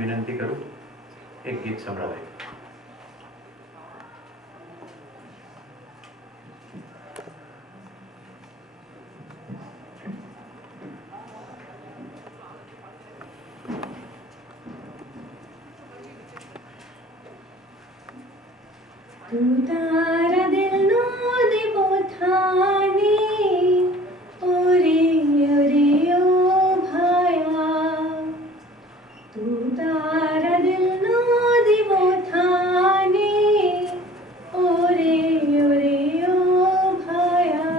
विनंती करूं एक गीत संभळावे. तू तारा दिल नो दीवो थाने ओरे ओरे ओ भाया. तू तारा दिल नो दीवो थाने ओरे ओरे ओ भाया.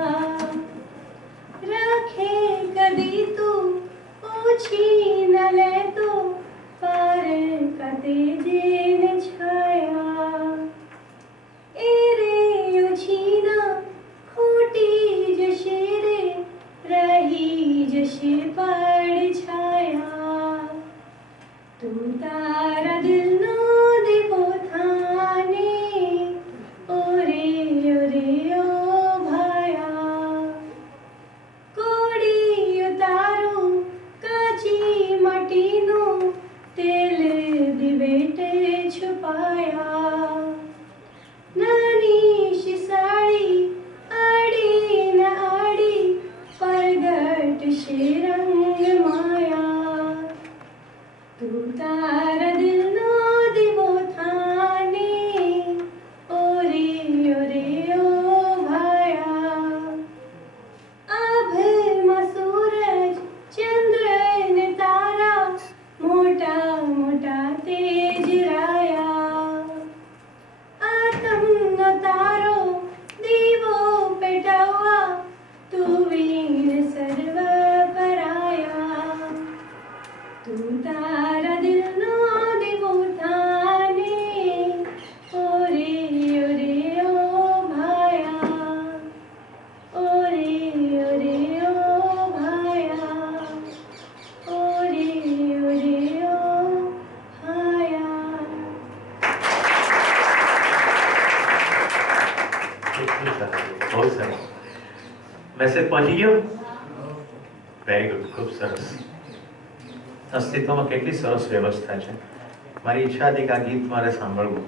रखे कदी तू ओछी न ले तो पार कते जेन छाया. एरे उछीना खोटी जशे रे रही जशे पड़ छाया. तू तारा दिल नो दीवो थाने ओरे ओरे ओ भाया. कोड़ी उतारो काची माटी नो तेल दिवेटे छुपाया. नानी शी साड़ी आड़ी न आड़ी परगट शे रंग माया. तू तारा दिल नो दीवो थाने ओरे ओरे ओ भाया. आभ मा सूरज चंद्र ने तारा मोटा मोटा तेज राया. आतम न तारो दीवो पेटवा तू वीर सर्व पराया. तू तारा दिल नो दीवो थाने ओरे ओरे ओ भाया. ओरे ओरे ओ भाया. ओरे ओरे ओ भाया. बहुत सरस. मैसेज पहुंची गयो. Very good. खूब सरस. अस्तित्वમાં કેટલી સરસ વ્યવસ્થા છે. મારી ઈચ્છા હતી કે આ ગીત મારે સાંભળવું,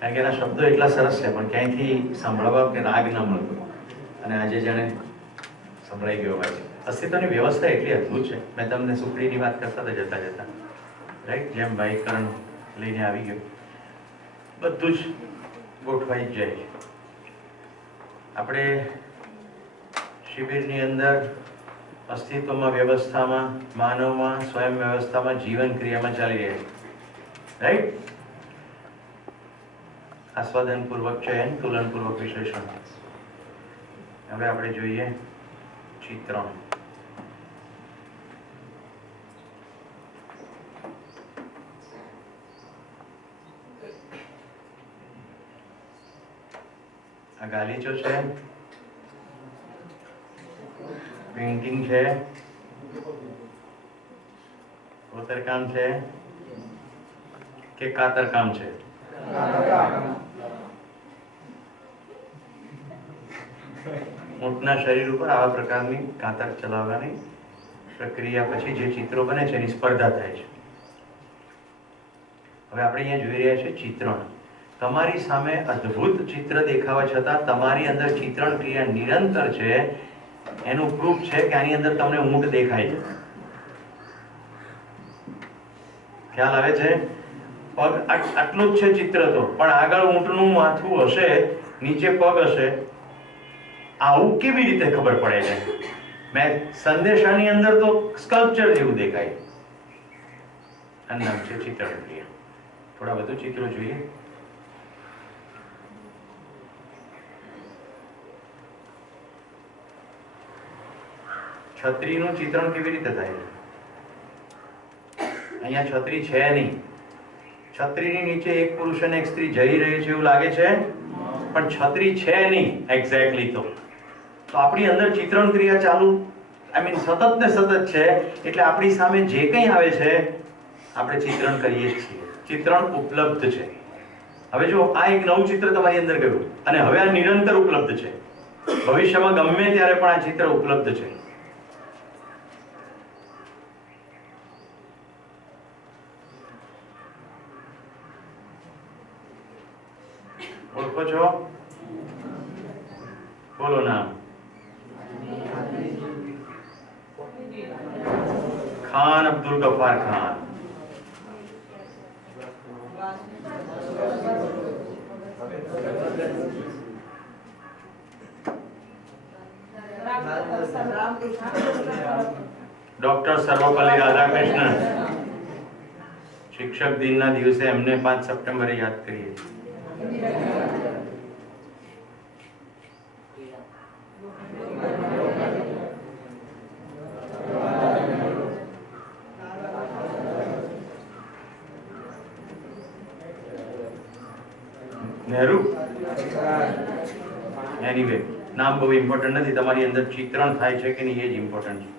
કારણ કે એના શબ્દો એટલા સરસ છે પણ ક્યાંયથી સાંભળવા કે રાગ ન મળતો, અને આજે જાણે સંભળાઈ ગયો હોય છે. અસ્તિત્વની વ્યવસ્થા એટલી અદ્ભુત છે. મેં તમને સુખડીની વાત કરતા હતા જતા જતા, રાઈટ, જેમ ભાઈ કરણ લઈને આવી ગયો, બધું જ ગોઠવાઈ જ જાય. આપણે શિબિરની અંદર અસ્તિત્વમાં, વ્યવસ્થામાં, માનવમાં, સ્વયં વ્યવસ્થામાં, જીવન ક્રિયામાં ચાલી રહ્યા છે, રાઈટ. આસ્વાદનપૂર્વક ચયન, તુલનપૂર્વક વિશ્લેષણ. હવે આપણે જોઈએ ચિત્રણ. આ ગાલીચો છે, પેઇન્ટિંગ છે, કોતરકામ છે કે કાતરકામ છે? ઊંટના શરીર ઉપર આવા પ્રકારની કાતર ચલાવવાની પ્રક્રિયા પછી જે ચિત્રો બને છે એની સ્પર્ધા થાય છે. હવે આપણે અહીંયા જોઈ રહ્યા છીએ ચિત્રણ. તમારી સામે અદ્ભુત ચિત્ર દેખાવા છતાં તમારી અંદર ચિત્રણ ક્રિયા નિરંતર છે, એનું પ્રૂફ છે કે આની અંદર તમને ઊંટ દેખાય છે. ખ્યાલ આવે છે? પગ આટલું જ છે ચિત્ર તો, પણ આગળ ઊંટનું માથું હશે, નીચે પગ હશે. આવું કેવી રીતે ખબર પડે છે? મેં સંદેશાની અંદર તો સ્કલ્પચર જેવું દેખાય. આ નામ છે ચિત્રણ ક્રિયા. થોડા વધુ ચિત્રો જોઈએ. છત્રીનું ચિત્રણ કેવી રીતે થાય? અહીંયા છત્રી છે નહીં. છત્રીની નીચે એક પુરુષ અને એક સ્ત્રી જઈ રહી છે એવું લાગે છે, પણ છત્રી છે નહીં એક્ઝેક્ટલી. તો આપણી અંદર ચિત્રણ ક્રિયા ચાલુ, સતત ને સતત છે. એટલે આપણી સામે જે કંઈ આવે છે આપણે ચિત્રણ કરીએ જ છીએ. ચિત્રણ ઉપલબ્ધ છે. હવે જો આ એક નવું ચિત્ર તમારી અંદર ગયું, અને હવે આ નિરંતર ઉપલબ્ધ છે. ભવિષ્યમાં ગમે ત્યારે પણ આ ચિત્ર ઉપલબ્ધ છે. ઓળખો છો? બોલો નામ. ખાન અબ્દુલ ગફાર ખાન. ડોક્ટર સર્વપલ્લી રાધાકૃષ્ણન. શિક્ષક દિનના દિવસે એમને 5 સપ્ટેમ્બરે યાદ કરીએ. નહેરુ. એનીવે, નામ બહુ ઇમ્પોર્ટન્ટ નથી. તમારી અંદર ચિત્રણ થાય છે કે નહીં એ જ ઇમ્પોર્ટન્ટ છે.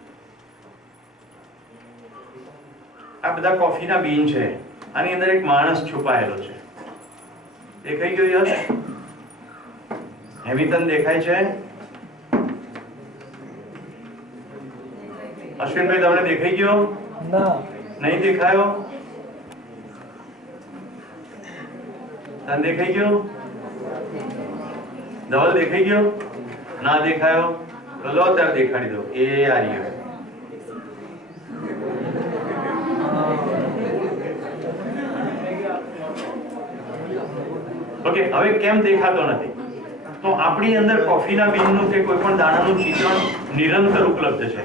આ બધા કોફીના બીન છે. આની અંદર એક માણસ છુપાયેલો છે. દેખાઈ ગયો યશ? હેમિતન દેખાય છે? અશ્વિનભાઈ તમને દેખાઈ ગયો? ના, નહીં દેખાયો. તને દેખાઈ ગયો? ધવલ દેખાઈ ગયો? ના દેખાયો? તો લો ત્યારે દેખાડી દો. એ આ રહ્યો. ઓકે, હવે કેમ દેખાતો નથી? તો આપણી અંદર કોફીના બીનનું કે કોઈ પણ દાણાનું ચિત્રણ નિરંતર ઉપલબ્ધ છે.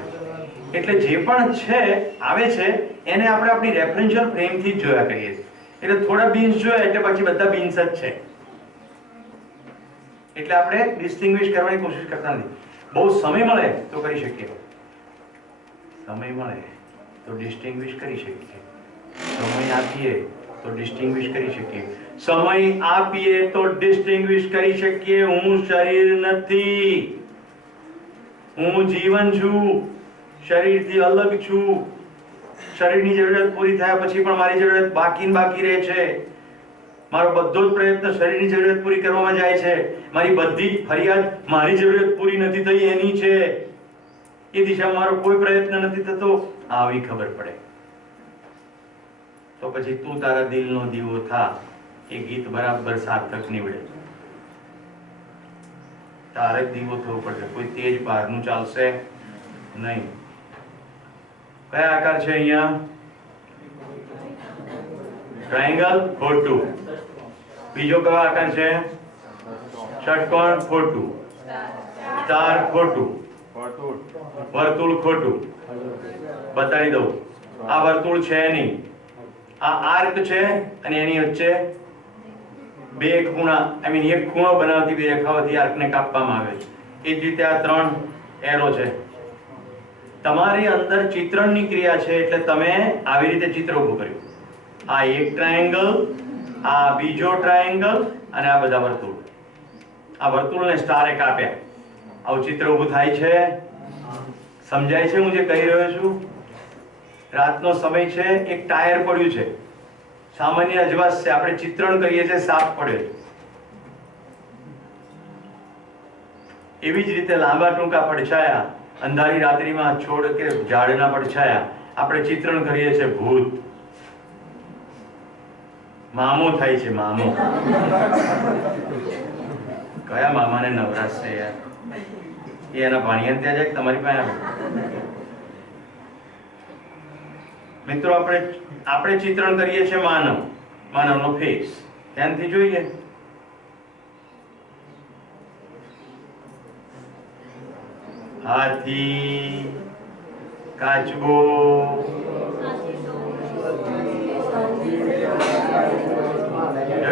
એટલે જે પણ છે આવે છે એને આપણે આપણી રેફરન્શિયલ ફ્રેમથી જ જોયા કરીએ છીએ. એટલે થોડા બીન્સ જોયા એટલે પછી બધા બીન્સ જ છે. એટલે આપણે ડિસ્ટિંગ્વિશ કરવાની કોશિશ કરતા નથી. બહુ સમય મળે તો કરી શકીએ. સમય મળે તો ડિસ્ટિંગ્વિશ કરી શકીએ. સમય આપીએ તો ડિસ્ટિંગ્વિશ કરી શકીએ. સમય આપીએ તો ડિસ્ટિંગ્વિશ કરી શકીએ. હું શરીર નથી, હું જીવન છું, શરીરથી અલગ છું. શરીરની જરૂરિયાત પૂરી થયા પછી પણ મારી જરૂરિયાત બાકી રહે છે. મારો બધો જ પ્રયત્ન શરીરની જરૂરિયાત પૂરી કરવામાં જાય છે. મારી બધી જ ફરિયાદ મારી જરૂરિયાત પૂરી નથી થઈ એની છે. એ દિશામાં મારો કોઈ પ્રયત્ન નથી થતો. આવી ખબર પડે તો પછી તું તારા દિલનો દીવો થા એ ગીત બરાબર સાર્થક નીવડે. તારે જ દીવો થવો પડશે, કોઈ તેજ બહારનું ચાલશે નહીં. કયા આકાર છે અહીંયા? ટ્રાયેંગલ, ખોટું. બીજો કયો આકાર છે? ષટકોણ, ખોટું. સ્ટાર, ખોટું. વર્તુળ, ખોટું. બતાવી દઉં, આ વર્તુળ છે નહીં, આ આર્ક છે અને એની વચ્ચે બે ખૂણા, આઈ મીન એક ખૂણો બનાવતી બે રેખાઓથી આર્કને કાપવામાં આવે છે. એ જ રીતે આ 3 એરો છે. તમારી અંદર ચિત્રણની ક્રિયા છે એટલે તમે આવી રીતે ચિત્ર ઊભું કર્યું. આ એક ટ્રાયેંગલ, આ બીજો ટ્રાયેંગલ અને આ બધા વર્તુળ. આ વર્તુળને સ્ટારે કાપ્યા. આવું ચિત્ર ઊભું થાય છે. સમજાય છે હું જે કહી રહ્યો છું? રાતનો સમય છે, એક ટાયર પડ્યું છે, સામાન્ય અજવાસ છે, આપણે ચિત્રણ કરીએ છીએ, સાપ પડ્યો છે. એવી જ રીતે લાંબા ટૂંકા પડછાયા, અંધારી રાત્રિમાં છોડ કે ઝાડના પડછાયા આપણે ચિત્રણ કરીએ છીએ. ભૂત, મામો થાય છે, મામો. કયા મામાને નવરાશ છે યાર? એ એના ભાણિયા ત્યાં જાય તમારી પાસે આવે? મિત્રો, આપણે ચિત્રણ કરીએ છીએ માનવનો ફેસ. ધ્યાનથી જોઈએ. હાથી, કાચબો,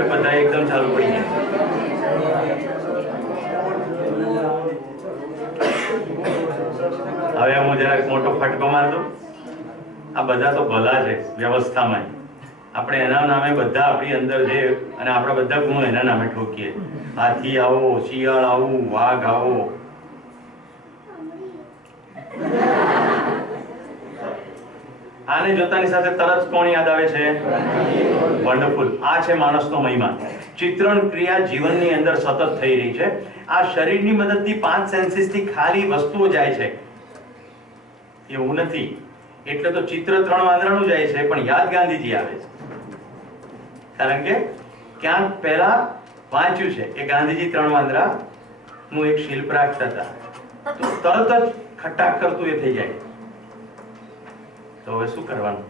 બધા એકદમ ચાલુ પડી ગયા. હવે હું જરાક મોટો ફટકો માર દઉં. આ બધા તો ભલા છે વ્યવસ્થામાં. આપણે એના નામે બધા આપણી અંદર છે અને આપણા બધા ગુણો એના નામે ઠોકીએ. હાથી આવો, શિયાળ આવું, વાઘ આવો. આને જોતાની સાથે તરત કોણ યાદ આવે છે? વન્ડરફુલ. આ છે માણસનો મહિમા. ચિત્રણ ક્રિયા જીવનની અંદર સતત થઈ રહી છે. આ શરીરની મદદથી 5 સેન્સીસથી ખાલી વસ્તુઓ જાય છે એવું નથી. એટલે તો ચિત્ર 3 વાંદરાનું જાય છે પણ યાદ ગાંધીજી આવે છે. કારણ કે ક્યાંક પહેલા વાંચ્યું છે કે ગાંધીજી 3 વાંદરાનું એક શિલ્પ રાખતા હતા, તો તરત જ ખટાક કરતું એ થઈ જાય. તો હવે શું કરવાનું?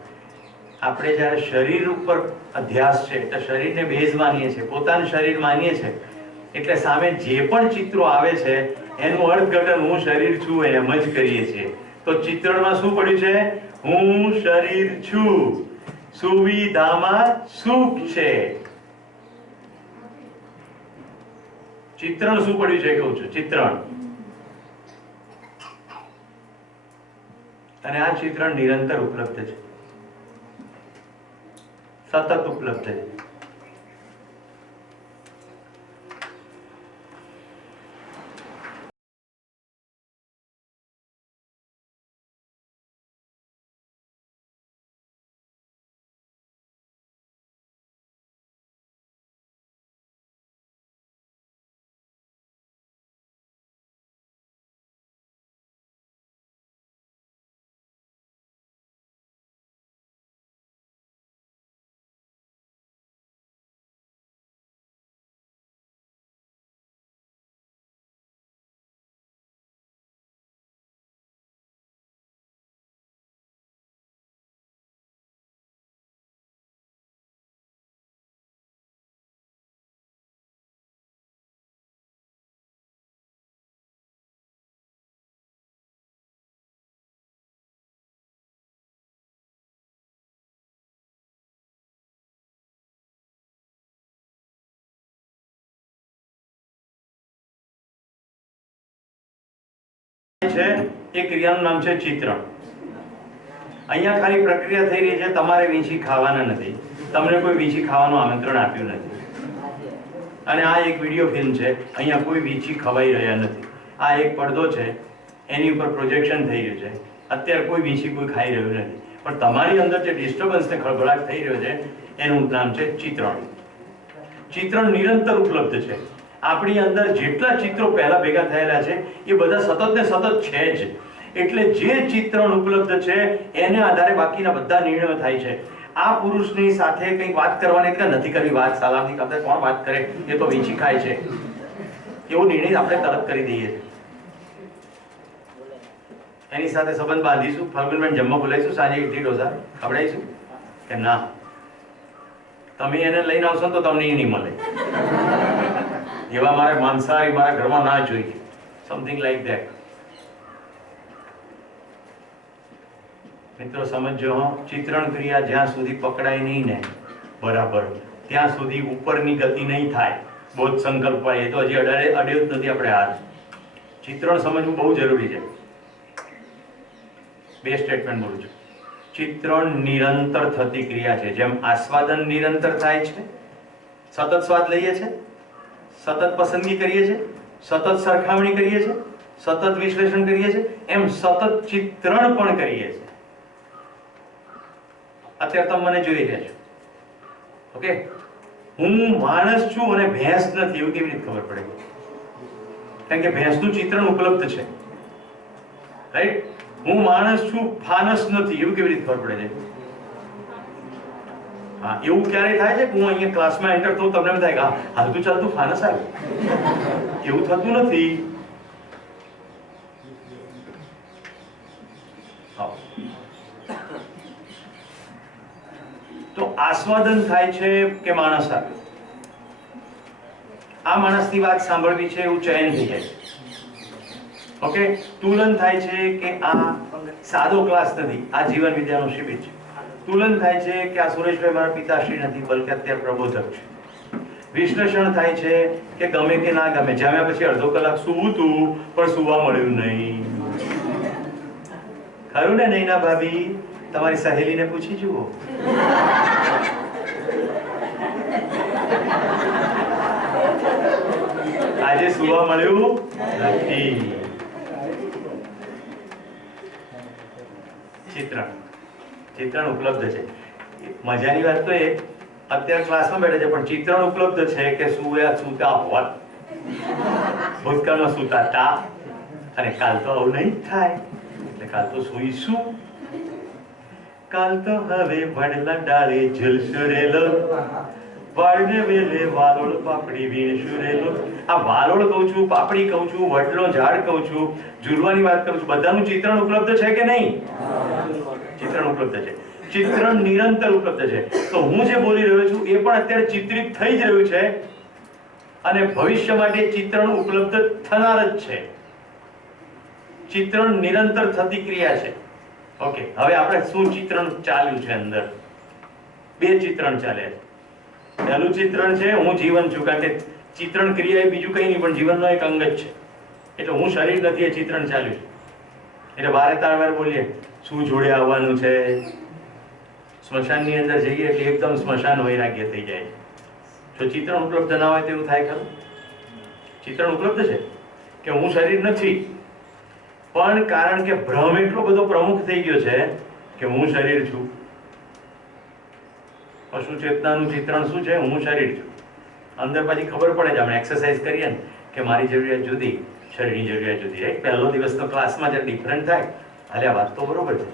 આપણે જ્યારે શરીર ઉપર અધ્યાસ છે એટલે શરીરને બેઝ માનીએ છીએ, પોતાનું શરીર માનીએ છીએ, એટલે સામે જે પણ ચિત્રો આવે છે એનું અર્થઘટન હું શરીર છું એમ જ કરીએ છીએ. તો ચિત્રણમાં શું પડ્યું છે? હું શરીર છું, સુવિધામાં સુખ છે. ચિત્રણ શું પડ્યું છે કહું છું? ચિત્રણ. અને આ ચિત્રણ નિરંતર ઉપલબ્ધ છે, સતત ઉપલબ્ધ છે. છે એ ક્રિયાનું નામ છે ચિત્રણ. અહીંયા ખાલી પ્રક્રિયા થઈ રહી છે. તમારે વીંછી ખાવાના નથી, તમને કોઈ વીંછી ખાવાનું આમંત્રણ આપ્યું નથી. અને આ એક વિડીયો ફિલ્મ છે, અહીંયા કોઈ વીંછી ખવાઈ રહ્યા નથી. આ એક પડદો છે, એની ઉપર પ્રોજેક્શન થઈ રહ્યું છે. અત્યારે કોઈ વીંછી કોઈ ખાઈ રહ્યું નથી, પણ તમારી અંદર જે ડિસ્ટર્બન્સ ને ખળભળાટ થઈ રહ્યો છે એનું નામ છે ચિત્રણ. ચિત્રણ નિરંતર ઉપલબ્ધ છે. આપણી અંદર જેટલા ચિત્રો પહેલા ભેગા થયેલા છે એ બધા સતત ને સતત છે જ. એટલે જે ચિત્રણ ઉપલબ્ધ છે એને આધારે બાકીના બધા નિર્ણયો થાય છે. આ પુરુષની સાથે કંઈક વાત કરવાની કે નથી કરવી વાત, સલામથી આપણે કોણ વાત કરે, એ તો વીંછી ખાય છે, એવો નિર્ણય આપણે તરત કરી દઈએ છીએ. એની સાથે સંબંધ બાંધીશું, ફાલ્ગુનબેન જમવા બોલાવીશું, સાંજે ઇડલી ઢોસા ખવડાવીશું કે ના, તમે એને લઈને આવશો તો તમને એ નહીં મળે, એવા મારે માંસાહારી મારા ઘરમાં ના જોઈએ, સમથિંગ લાઈક ધેટ. મિત્રો સમજો, ચિત્રણ ક્રિયા જ્યાં સુધી પકડાય નહીં ને બરાબર, ત્યાં સુધી ઉપરની ગતિ નહીં થાય. બોધ સંકલ્પ એ તો હજી અડ્યો જ નથી આપણે હાથ. ચિત્રણ સમજવું બહુ જરૂરી છે. બે સ્ટેટમેન્ટ બોલું છું. ચિત્રણ નિરંતર થતી ક્રિયા છે. જેમ આસ્વાદન નિરંતર થાય છે, સતત સ્વાદ લઈએ છે, સતત પસંદગી કરીએ છીએ, સતત સરખામણી કરીએ છીએ, સતત વિશ્લેષણ કરીએ છીએ, એમ સતત ચિત્રણ પણ કરીએ છીએ. અત્યારે તમે મને જોઈ રહ્યા છો, ઓકે, હું માણસ છું અને ભેંસ નથી એવું કેવી રીતે ખબર પડે? કારણ કે ભેંસનું ચિત્રણ ઉપલબ્ધ છે, રાઈટ? હું માણસ છું, ફાનસ નથી એવું કેવી રીતે ખબર પડે છે? હા, એવું ક્યારે થાય છે કે હું અહીંયા ક્લાસમાં એન્ટર થઉં, તમને એમ થાય કે હાલતું ચાલતું ફાનસ આવે, એવું થતું નથી. તો આસ્વાદન થાય છે કે માણસ આવ્યો, આ માણસની વાત સાંભળવી છે એવું ચયન થઈ જાય છે, ઓકે. તુલન થાય છે કે આ સાદો ક્લાસ નથી, આ જીવન વિદ્યાનું શિબિર છે. તુલન થાય છે કે આ સુરેશભાઈ મારા પિતાશ્રી નથી, બલકે અત્યારે પ્રબોધક છે. વિશ્લેષણ થાય છે કે ગમે કે ના ગમે, જામ્યા પછી અડધો કલાક સૂવું તું પણ સુવા મળ્યું નહીં. ખરું ને નૈના ભાભી? તમારી સહેલીને પૂછી જુઓ. આજે સુવા મળ્યું નથી. ચિત્રણ ઉપલબ્ધ છે. મજાની વાત તો એ, અત્યારે ક્લાસમાં બેઠા છે પણ ચિત્રણ ઉપલબ્ધ છે કે સુતા હોત, ભૂતકાળમાં સુતા હતા, અને કાલ તો આવું નહીં થાય, એટલે કાલ તો સુઈશું. કાલ તો હવે વડલા ડાળે ઝલસરેલો, વાળને વેલે વાલોળ પાપડી વીણસુરેલો. આ વાલોળ કહું છું, પાપડી કહું છું, વડલો ઝાડ કહું છું, ઝૂલવાની વાત કરું છું, બધાનું ચિત્રણ ઉપલબ્ધ છે કે નહીં? ચિત્રણ ઉપલબ્ધ છે. ચિત્રણ નિરંતર ઉપલબ્ધ છે. તો હું જે બોલી રહ્યો છું એ પણ અત્યારે ચિત્રિત થઈ જ રહ્યું છે, અને ભવિષ્ય માટે ચિત્રણ ઉપલબ્ધ થનાર જ છે. ચિત્રણ નિરંતર થતી ક્રિયા છે, ઓકે. હવે આપણે શું ચિત્રણ ચાલ્યું છે અંદર? બે ચિત્રણ ચાલ્યા છે. પહેલું ચિત્રણ છે હું જીવન છું, કારણ કે ચિત્રણ ક્રિયા એ બીજું કંઈ નહીં પણ જીવનનો એક અંગ જ છે. એટલે હું શરીર નથી, એ ચિત્રણ ચાલ્યું છે. એટલે વારે તાર બોલીએ શું જોડે આવવાનું છે. સ્મશાનની અંદર જઈએ એટલે એકદમ સ્મશાન વૈરાગ્ય થઈ જાય છે. જો ચિત્રણ ઉપલબ્ધ ના હોય તો એવું થાય ખરું? ચિત્રણ ઉપલબ્ધ છે કે હું શરીર નથી, પણ કારણ કે ભ્રમ એટલો બધો પ્રમુખ થઈ ગયો છે કે હું શરીર છું. પશુ ચેતનાનું ચિત્રણ શું છે? હું શરીર છું. અંદર પછી ખબર પડે છે, આપણે એક્સરસાઇઝ કરીએ ને કે મારી જરૂરિયાત જુદી, શરીરની જરૂરિયાત જુદી. એક પહેલો દિવસ તો ક્લાસમાં જ્યારે ડિફરન્ટ થાય, હાલે આ વાત તો બરોબર છે.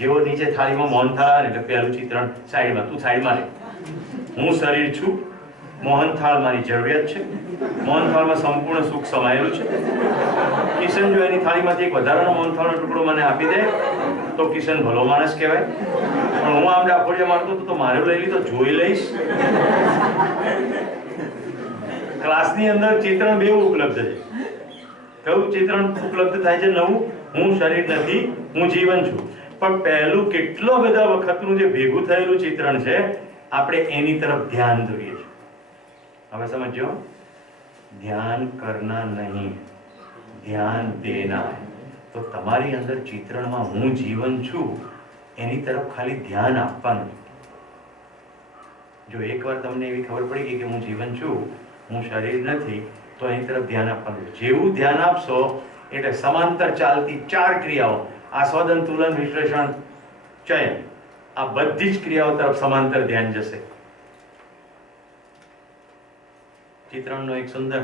જેવો નીચે થાળીમાં મોહનથાળ આવે ને એટલે પહેલું ચિત્રણ સાઈડમાં, તું સાઈડમાં રહે. હું શરીર છું, મોહનથાળ મારી જરૂરિયાત છે, મોહનથાળમાં સંપૂર્ણ સુખ સમાયેલું છે. કિશન જો એની થાળીમાંથી એક વધારાનો મોહનથાળનો ટુકડો મને આપી દે તો કિશન ભલો માણસ કહેવાય. પણ હું આમ ડાફોડિયા મારતો તો મારે લઈ લીધો, જોઈ લઈશ. ક્લાસની અંદર ચિત્રણ બે ઉપલબ્ધ છે. કયું ચિત્રણ ઉપલબ્ધ થાય છે? નવું, હું શરીર નથી, હું જીવન છું. પણ પહેલું કેટલો બધા વખતનું જે ભેગું થયેલું ચિત્રણ છે, આપણે એની તરફ ધ્યાન દોરીએ છીએ. હવે સમજો, ધ્યાન કરના નહીં, ધ્યાન દેના. તો તમારી અંદર ચિત્રણમાં હું જીવન છું એની તરફ ખાલી ધ્યાન આપવાનું. જો એકવાર તમને એવી ખબર પડી ગઈ કે હું જીવન છું, હું શરીર નથી, તો એની તરફ ધ્યાન આપવાનું. જેવું ધ્યાન આપશો એટલે સમાંતર ચાલતી ચાર ક્રિયાઓ, આસ્વાદન, તુલન, વિશ્લેષણ, ચયન, આ બધી જ ક્રિયાઓ તરફ સમાંતર ધ્યાન જશે. ચિત્રણનો એક સુંદર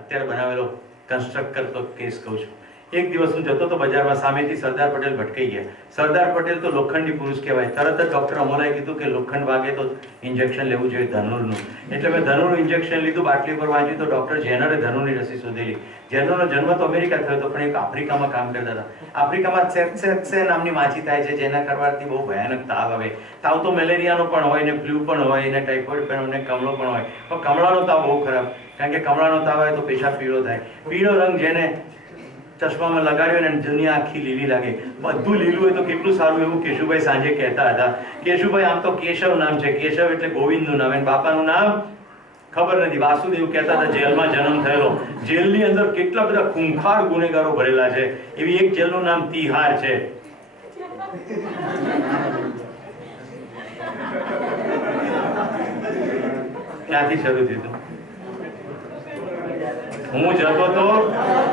અત્યારે બનાવેલો કન્સ્ટ્રક્ટ કરતો કેસ કહું છું. એક દિવસ હું જતો હતો બજારમાં, સામેથી સરદાર પટેલ ભટકાઈ ગયા. સરદાર પટેલ તો લોખંડી પુરુષ કહેવાય. તરત જ ડૉક્ટર અમોલાએ કીધું કે લોખંડ વાગે તો ઇન્જેક્શન લેવું જોઈએ ધનુરનું. એટલે મેં ધનુરનું ઇન્જેક્શન લીધું. બાટલી પર વાંચ્યું તો ડૉક્ટર જેનરે ધનુરની રસી શોધેલી. જેનરનો જન્મ તો અમેરિકા થયો હતો, પણ એક આફ્રિકામાં કામ કરતા હતા. આફ્રિકામાં સેક્સે નામની માછી થાય છે, જેના કરવાથી બહુ ભયાનક તાવ આવે. તાવ તો મેલેરિયાનો પણ હોય ને, ફ્લૂ પણ હોય ને, ટાઇફોઇડ પણ હોય ને, કમળો પણ હોય. પણ કમળાનો તાવ બહુ ખરાબ, કારણ કે કમળાનો તાવ હોય તો પેશાબ પીળો થાય. પીળો રંગ જેને ચશ્મામાં લગાડ્યો ને દુનિયા આખી લીલી લાગે. બધું લીલું હોય તો કેટલું સારું, એવું કેશુભાઈ સાંજે કહેતા હતા. કેશુભાઈ આમ તો કેશવ નામ છે, કેશવ એટલે ગોવિંદનું નામ, અને બાપાનું નામ ખબર નથી. વાસુદેવ કહેતા હતા જેલમાં જન્મ થયેલો. જેલની અંદર કેટલા બધા ખૂંખાર ગુનેગારો ભરેલા છે. એવી એક જેલનું નામ તિહાર છે. ક્યાંથી શરૂ થયું? હું જતો તો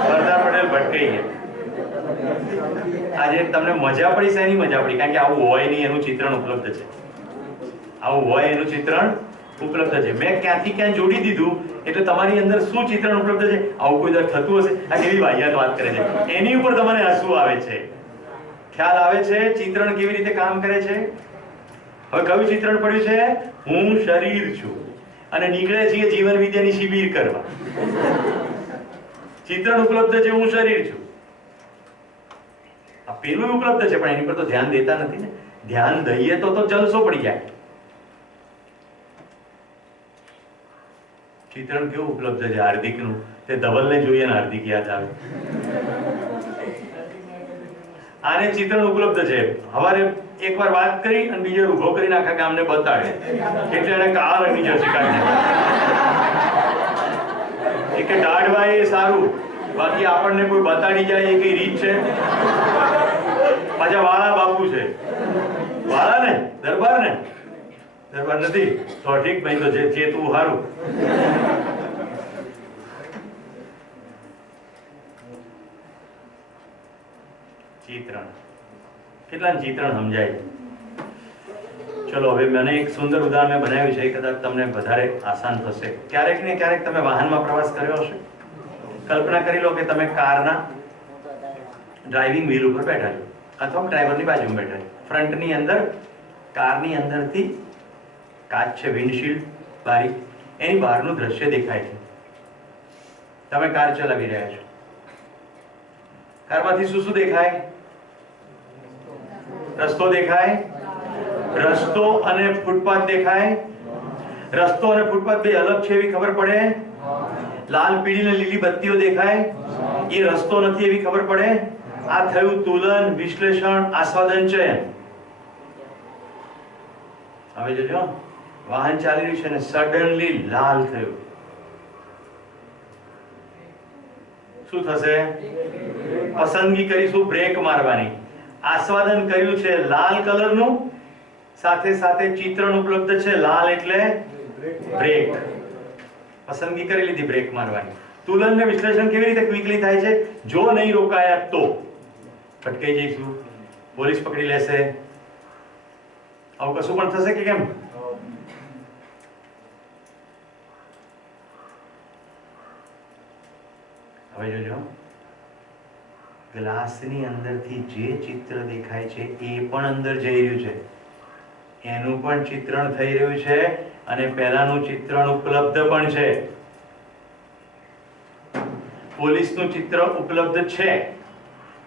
સરદાર પટેલ ભટકાઈ ગયા. આજે તમને મજા પડી, શેની મજા પડી? કારણ કે આવું હોય નહીં એનું ચિત્રણ ઉપલબ્ધ છે. આવું હોય એનું ચિત્રણ ઉપલબ્ધ છે. મેં ક્યાંથી ક્યાં જોડી દીધું એટલે તમારી અંદર શું ચિત્રણ ઉપલબ્ધ છે આવું કોઈ દર થતું હશે? આ કેવી વાહિયાત વાત કરે છે. એની ઉપર તમારે હસવું આવે છે, ખ્યાલ આવે છે ચિત્રણ કેવી રીતે કામ કરે છે. હવે કયું ચિત્રણ પડ્યું છે? હું શરીર છું અને નીકળે છીએ જીવન વિદ્યાની શિબિર કરવા. ચિત્રણ ઉપલબ્ધ છે, હું શરીર છું. આ પેલું ઉપલબ્ધ છે, પણ એની પર તો ધ્યાન દેતા નથી ને. ધ્યાન દઈએ તો જલસો પડી જાય. ચિત્રણ કેવું ઉપલબ્ધ છે હાર્દિકનું? તે ધવલને જોઈએ ને હાર્દિક યાદ આવે. આને ચિત્રણ ઉપલબ્ધ છે. હવારે એકવાર વાત કરી અને બીજો ઉભો કરીને આખા ગામને બતાડે, એટલે એને કાળ રંગની જર્સી કાઢી. કે દાઢવા એ સારું, બાકી આપણને કોઈ બતાડી જાય એ કઈ રીત છે? પાછા વાળા બાપુ છે. વાળા ને દરબાર ને દરબાર નથી તો ઠીક ભાઈ, તો જે તું સારું. ચિત્રણ કેટલા ચિત્રણ સમજાય? ચલો હવે મને એક સુંદર ઉદાહરણ મેં બનાવ્યું છે, કદાચ તમને વધારે આસાન થશે. ક્યારેક ને ક્યારેક તમે વાહનમાં પ્રવાસ કર્યો હશે. કલ્પના કરી લો કે તમે કારના ડ્રાઇવિંગ વ્હીલ ઉપર બેઠા છો અથવા ડ્રાઈવરની બાજુમાં બેઠા છો. ફ્રન્ટની અંદર, કારની અંદરથી કાચ છે, વિન્ડશીલ્ડ બારી, એની બહારનું દ્રશ્ય દેખાય છે. તમે કાર ચલાવી રહ્યા છો. કારમાંથી શું શું દેખાય? રસ્તો દેખાય, રસ્તો અને ફૂટપાથ દેખાય. રસ્તો અને ફૂટપાથ બે અલગ છે એવી ખબર પડે. લાલ, પીળી ને લીલી બત્તીઓ દેખાય, એ રસ્તો નથી એવી ખબર પડે. આ થયું તુલન, વિશ્લેષણ, આસ્વાદન, ચયન. હવે જોજો, વાહન ચાલી રહ્યું છે ને સડનલી લાલ થયું. શું થશે? પસંદગી કરીશું બ્રેક મારવાની. આસ્વાદન કર્યું છે લાલ કલરનું, સાથે સાથે ચિત્રણ ઉપલબ્ધ છે લાલ એટલે બ્રેક. પસંદગી કરી લીધી બ્રેક મારવાની. તુલન ને વિશ્લેષણ કેવી રીતે ક્વિકલી થાય છે? જો નહીં રોકાયા તો ભટકાઈ જઈશું, પોલીસ પકડી લેશે, આવું કશું પણ થશે કે કેમ? હવે જોજો, ગ્લાસની અંદરથી જે ચિત્ર દેખાય છે એ પણ અંદર જઈ રહ્યું છે, એનું પણ ચિત્રણ થઈ રહ્યું છે અને પહેલાનું ચિત્રણ ઉપલબ્ધ પણ છે. પોલીસનું ચિત્ર ઉપલબ્ધ છે.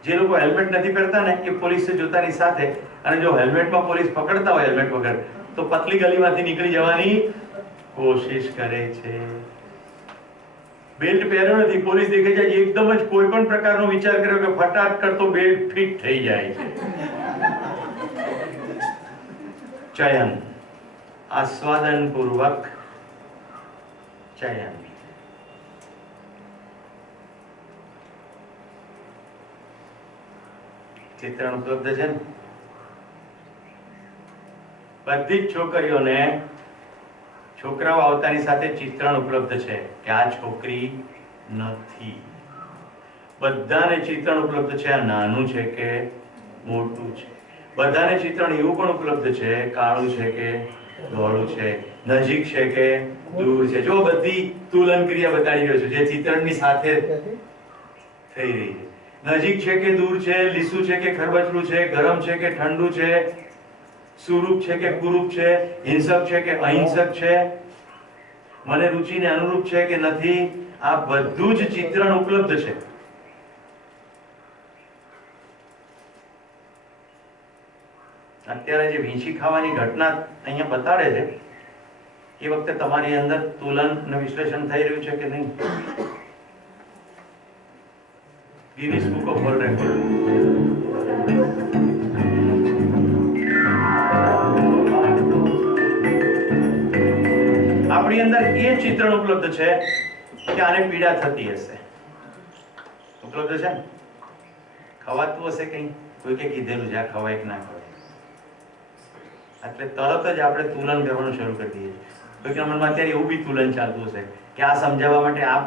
જે લોકો હેલ્મેટ નથી પહેરતા ને એ પોલીસ જોતાની સાથે, અને જો હેલ્મેટમાં પોલીસ પકડતા હોય હેલ્મેટ વગર, તો પતલી ગલીમાંથી નીકળી જવાની કોશિશ કરે છે. બેલ્ટ પહેર્યો નથી, પોલીસ દેખાઈ જાય, એકદમ જ કોઈ પણ પ્રકારનો વિચાર કર્યો કે ફટાક કરતો બેલ્ટ ફિટ થઈ જાય છે. ચયન, આસ્વાદન પૂર્વક ચયન. ચિત્રણ ઉપલબ્ધ છે ને? બધી જ છોકરીઓને, છોકરાઓ આવતાની સાથે ચિત્રણ ઉપલબ્ધ છે કે આ છોકરી નથી. બધાને ચિત્રણ ઉપલબ્ધ છે, આ નાનું છે કે મોટું છે. બધાને ચિત્રણ એવું પણ ઉપલબ્ધ છે, કાળું છે કે ધોળું છે, નજીક છે કે દૂર છે. જો બધી તુલન ક્રિયા બતાડી રહ્યો છું જે ચિત્રણની સાથે થઈ રહી છે. નજીક છે કે દૂર છે, લીસું છે કે ખરબચડું છે, ગરમ છે કે ઠંડુ છે, સુરૂપ છે કે કુરૂપ છે, હિંસક છે કે અહિંસક છે, મને રુચિને અનુરૂપ છે કે નથી, આ બધું જ ચિત્રણ ઉપલબ્ધ છે. અત્યારે જે વીંછી ખાવાની ઘટના અહીંયા બતાડે છે એ વખતે તમારી અંદર તુલન અને વિશ્લેષણ થઈ રહ્યું છે કે નહીં? Guinness book of world record. આપણી અંદર એ ચિત્રણ ઉપલબ્ધ છે કે આને પીડા થતી હશે. ઉપલબ્ધ છે ને? ખવાતું હશે કઈ? કોઈ કે કીધેલું છે આ ખવાય કે ના ખવાય? એટલે તરત જ આપણે તુલન કરવાનું શરૂ કરી દઈએ. કોઈકના મનમાં અત્યારે એવું બી તુલન ચાલતું હશે કે આ સમજાવવા માટે આ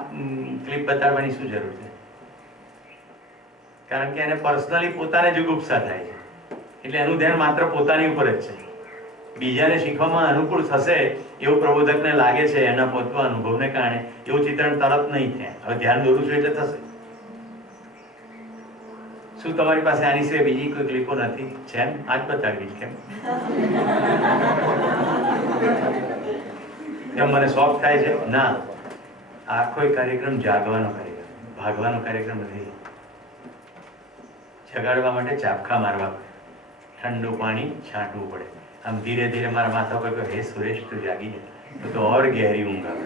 ક્લિપ બતાડવાની શું જરૂર છે? કારણ કે એને પર્સનલી પોતાને જુગુપ્સા થાય છે એટલે એનું ધ્યાન માત્ર પોતાની ઉપર જ છે. બીજાને શીખવામાં અનુકૂળ થશે એવું પ્રબોધકને લાગે છે એના પોતાના અનુભવને કારણે એવું ચિત્રણ તરત નહીં થાય. હવે ધ્યાન દોરું છું એટલે થશે. શું તમારી પાસે આની સિવાય બીજી કોઈ ક્લિપો નથી? છે ને? આજ બતાડવી કેમ? કેમ મને શોખ થાય છે? ના, આખો કાર્યક્રમ જાગવાનો કાર્યક્રમ, ભાગવાનો કાર્યક્રમ નથી. જગાડવા માટે ચાપખા મારવા પડે, ઠંડુ પાણી છાંટવું પડે. આમ ધીરે ધીરે મારા માથા પર કહ્યું, હે સુરેશ તું જાગી જા, તો ઓર ગહેરી ઊંઘ આવે.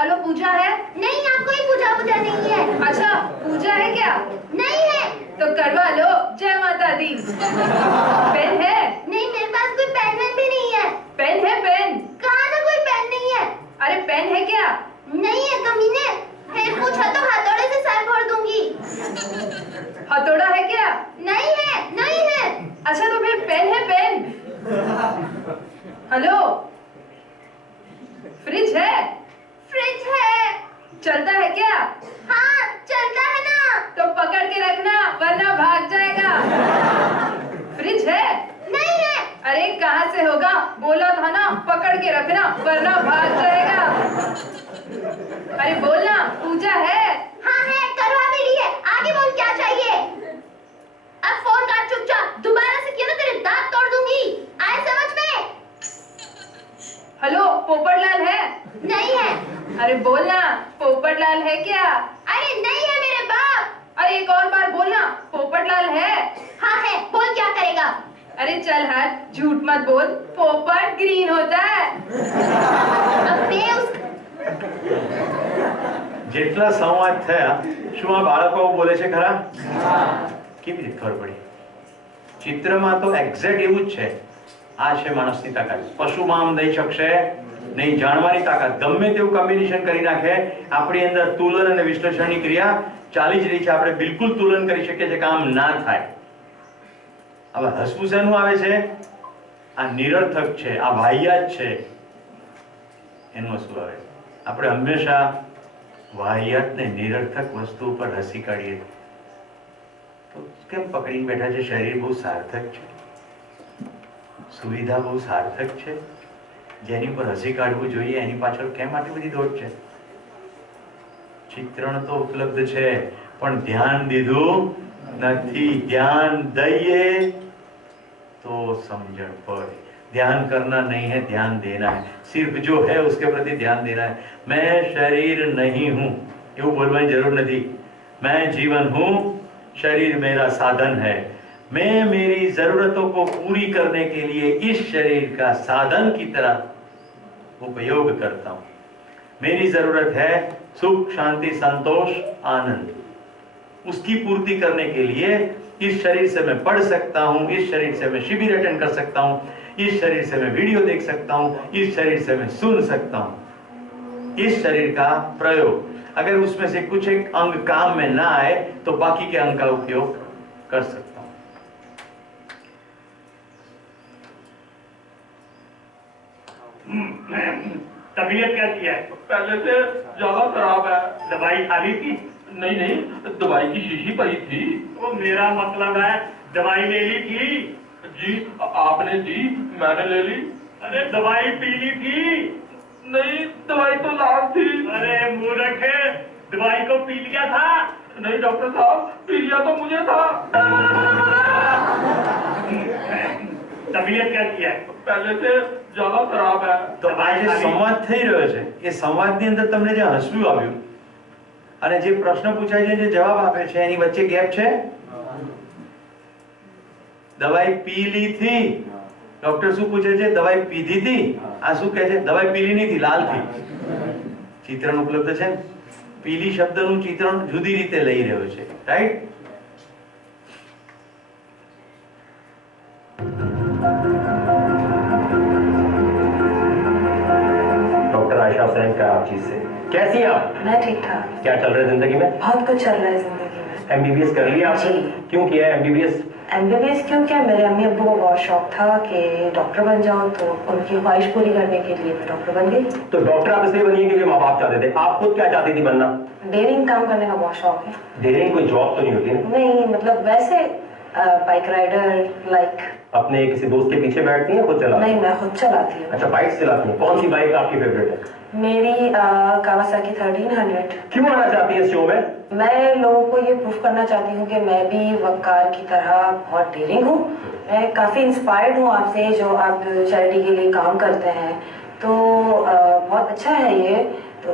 हेलो, पूजा है? नहीं, यहाँ कोई पूजा पूजा नहीं है। अच्छा, पूजा है क्या? नहीं है। तो करवा लो। जय माता दी। पेन है? नहीं, मेरे पास कोई पेन भी नहीं है। पेन है? पेन कहाँ ना कोई पेन नहीं है। अरे पेन है क्या? नहीं है कमीने। फिर पूछा तो हथौड़े से सर फोड़ दूंगी। हथौड़ा है क्या? नहीं है, नहीं है। अच्छा तो फिर पेन है? पेन हेलो, फ्रिज है? फ्रिज है। चलता है क्या? हाँ, चलता है ना। तो पकड़ के रखना वरना भाग जाएगा। फ्रिज है? नहीं है। अरे कहाँ से होगा? बोला था ना पकड़ के रखना वरना भाग जाएगा। अरे बोलना, पूजा है? हाँ है, करवा भी ली है। आगे बोल क्या चाहिए? अब फोन काट चुपचाप। दोबारा से किया ना तेरे दांत तोड़ दूंगी। आए समझ में? हेलो, पोपटलाल है? नहीं है। अरे बोलना, पोपटलाल है क्या? अरे नहीं है मेरे बाप। अरे एक और बार बोलना, पोपटलाल है? हाँ है, बोल क्या करेगा? अरे चल हट, झूठ मत बोल, पोपट ग्रीन होता है। अबे उस જેટલા સંવાદ થયા શું આ બાળકો બોલે છે ખરા? કેવી રીતે ખબર પડી? ચિત્રમાં તો એક્ઝેક્ટ એવું જ છે. આ છે માણસની તાકાત. પશુમાં આમ દઈ શકશે નહીં. જાણવાની તાકાત ગમે તેવું કોમ્બિનેશન કરી નાખે. આપણી અંદર તુલન અને વિશ્લેષણની ક્રિયા ચાલી જ રહી છે. આપણે બિલકુલ તુલન કરી શકીએ છીએ કામ ના થાય. હવે હસવું શેનું આવે છે? આ નિરર્થક છે, આ વાહિયાત છે, એનું હસવું આવે. આપણે હંમેશા વાહિયાત ને નિરર્થક વસ્તુ ઉપર હસી કાઢીએ તો કેમ પકડીને બેઠા છે? શરીર બહુ સાર્થક છે, સુવિધા બહુ સાર્થક છે, જેની પર હસી કાઢવું જોઈએ એની પાછળ કેમ આટલી બધી દોડ છે? ચિત્રણ તો ઉપલબ્ધ છે પણ ધ્યાન દીધું નથી. ધ્યાન દઈએ तो समझण पड़े. ध्यान करना नहीं है, ध्यान देना है. सिर्फ जो है उसके प्रति ध्यान देना है. मैं शरीर नहीं हूं એવું બોલવાની જરૂર નથી. मैं जीवन हूं, शरीर मेरा साधन है. मैं मेरी जरूरतों को पूरी करने के लिए इस शरीर का साधन की तरह उपयोग करता हूं. मेरी जरूरत है सुख, शांति, संतोष, आनंद. उसकी पूर्ति करने के लिए इस शरीर से मैं पढ़ सकता हूँ, इस शरीर से मैं शिविर अटेंड कर सकता हूँ, इस शरीर से मैं वीडियो देख सकता हूँ, इस शरीर से मैं सुन सकता हूँ. इस शरीर का प्रयोग अगर उसमें से कुछ एक अंग काम में ना आए तो बाकी के अंग का उपयोग कर सकता हूँ. तबीयत कैसी है? पहले से ज्यादा खराब है। दवाई खा ली थी? नहीं नहीं, दवाई की शीशी पड़ी थी। वो मेरा मतलब है दवाई ले ली थी। जी आपने दी, मैंने ले ली। अरे दवाई पी ली थी। नहीं, दवाई तो लाल थी। अरे मूर्ख, दवाई को पी लिया था। नहीं डॉक्टर साहब, पी लिया तो मुझे था। तबीयत कैसी है? पहले से ज्यादा खराब है। તો આ જે સંવાદ થઈ રહ્યો છે એ સંવાદની અંદર તમને જે હસવું આવ્યું અને જે પ્રશ્ન પૂછાય છે જે જવાબ આપે છે એની વચ્ચે ગેપ છે. દવાઈ પી લી थी. ડોક્ટર શું પૂછે છે? દવાઈ પીધી હતી. આ શું કહે છે? દવાઈ પીલી નહીં થી, લાલ थी. ચિત્રણ ઉપલબ્ધ છે. પીલી શબ્દનું ચિત્રણ જુદી રીતે લઈ રહ્યો છે, રાઈટ? आशा हुसैन का आप चीज से कैसी हैं आप? मैं ठीक ठाक। क्या चल रहा है जिंदगी में? बहुत कुछ चल रहा है जिंदगी में। एमबीबीएस कर लिया आपने? जी। क्यों किया है एमबीबीएस? एमबीबीएस क्यों किया? मेरे अम्मी अब्बू को बहुत शौक था कि डॉक्टर बन जाओ, तो उनकी ख्वाहिश पूरी करने के लिए मैं डॉक्टर बन गई। तो डॉक्टर आप इसलिए बनी क्योंकि माँ बाप चाहते थे, आप खुद क्या चाहती थी बनना? डेयरिंग काम करने का बहुत शौक है। डेयरिंग कोई जॉब तो नहीं होती ना? नहीं, मतलब वैसे बाइक राइडर लाइक। अपने किसी दोस्त के पीछे बैठती हैं, खुद चलाती हैं? नहीं, मैं खुद चलाती हूँ। अच्छा, बाइक चलाती हैं। कौन सी बाइक आपकी फेवरेट है? मेरी कावासाकी 1300। क्यों आना चाहती है इस शो में? मैं लोगों को ये प्रूफ करना चाहती हूँ कि मैं भी वकार की तरह बहुत डेयरिंग हूँ। मैं काफ़ी इंस्पायर्ड हूँ आपसे, जो आप चैरिटी के लिए काम करते हैं, तो बहुत अच्छा है ये। तो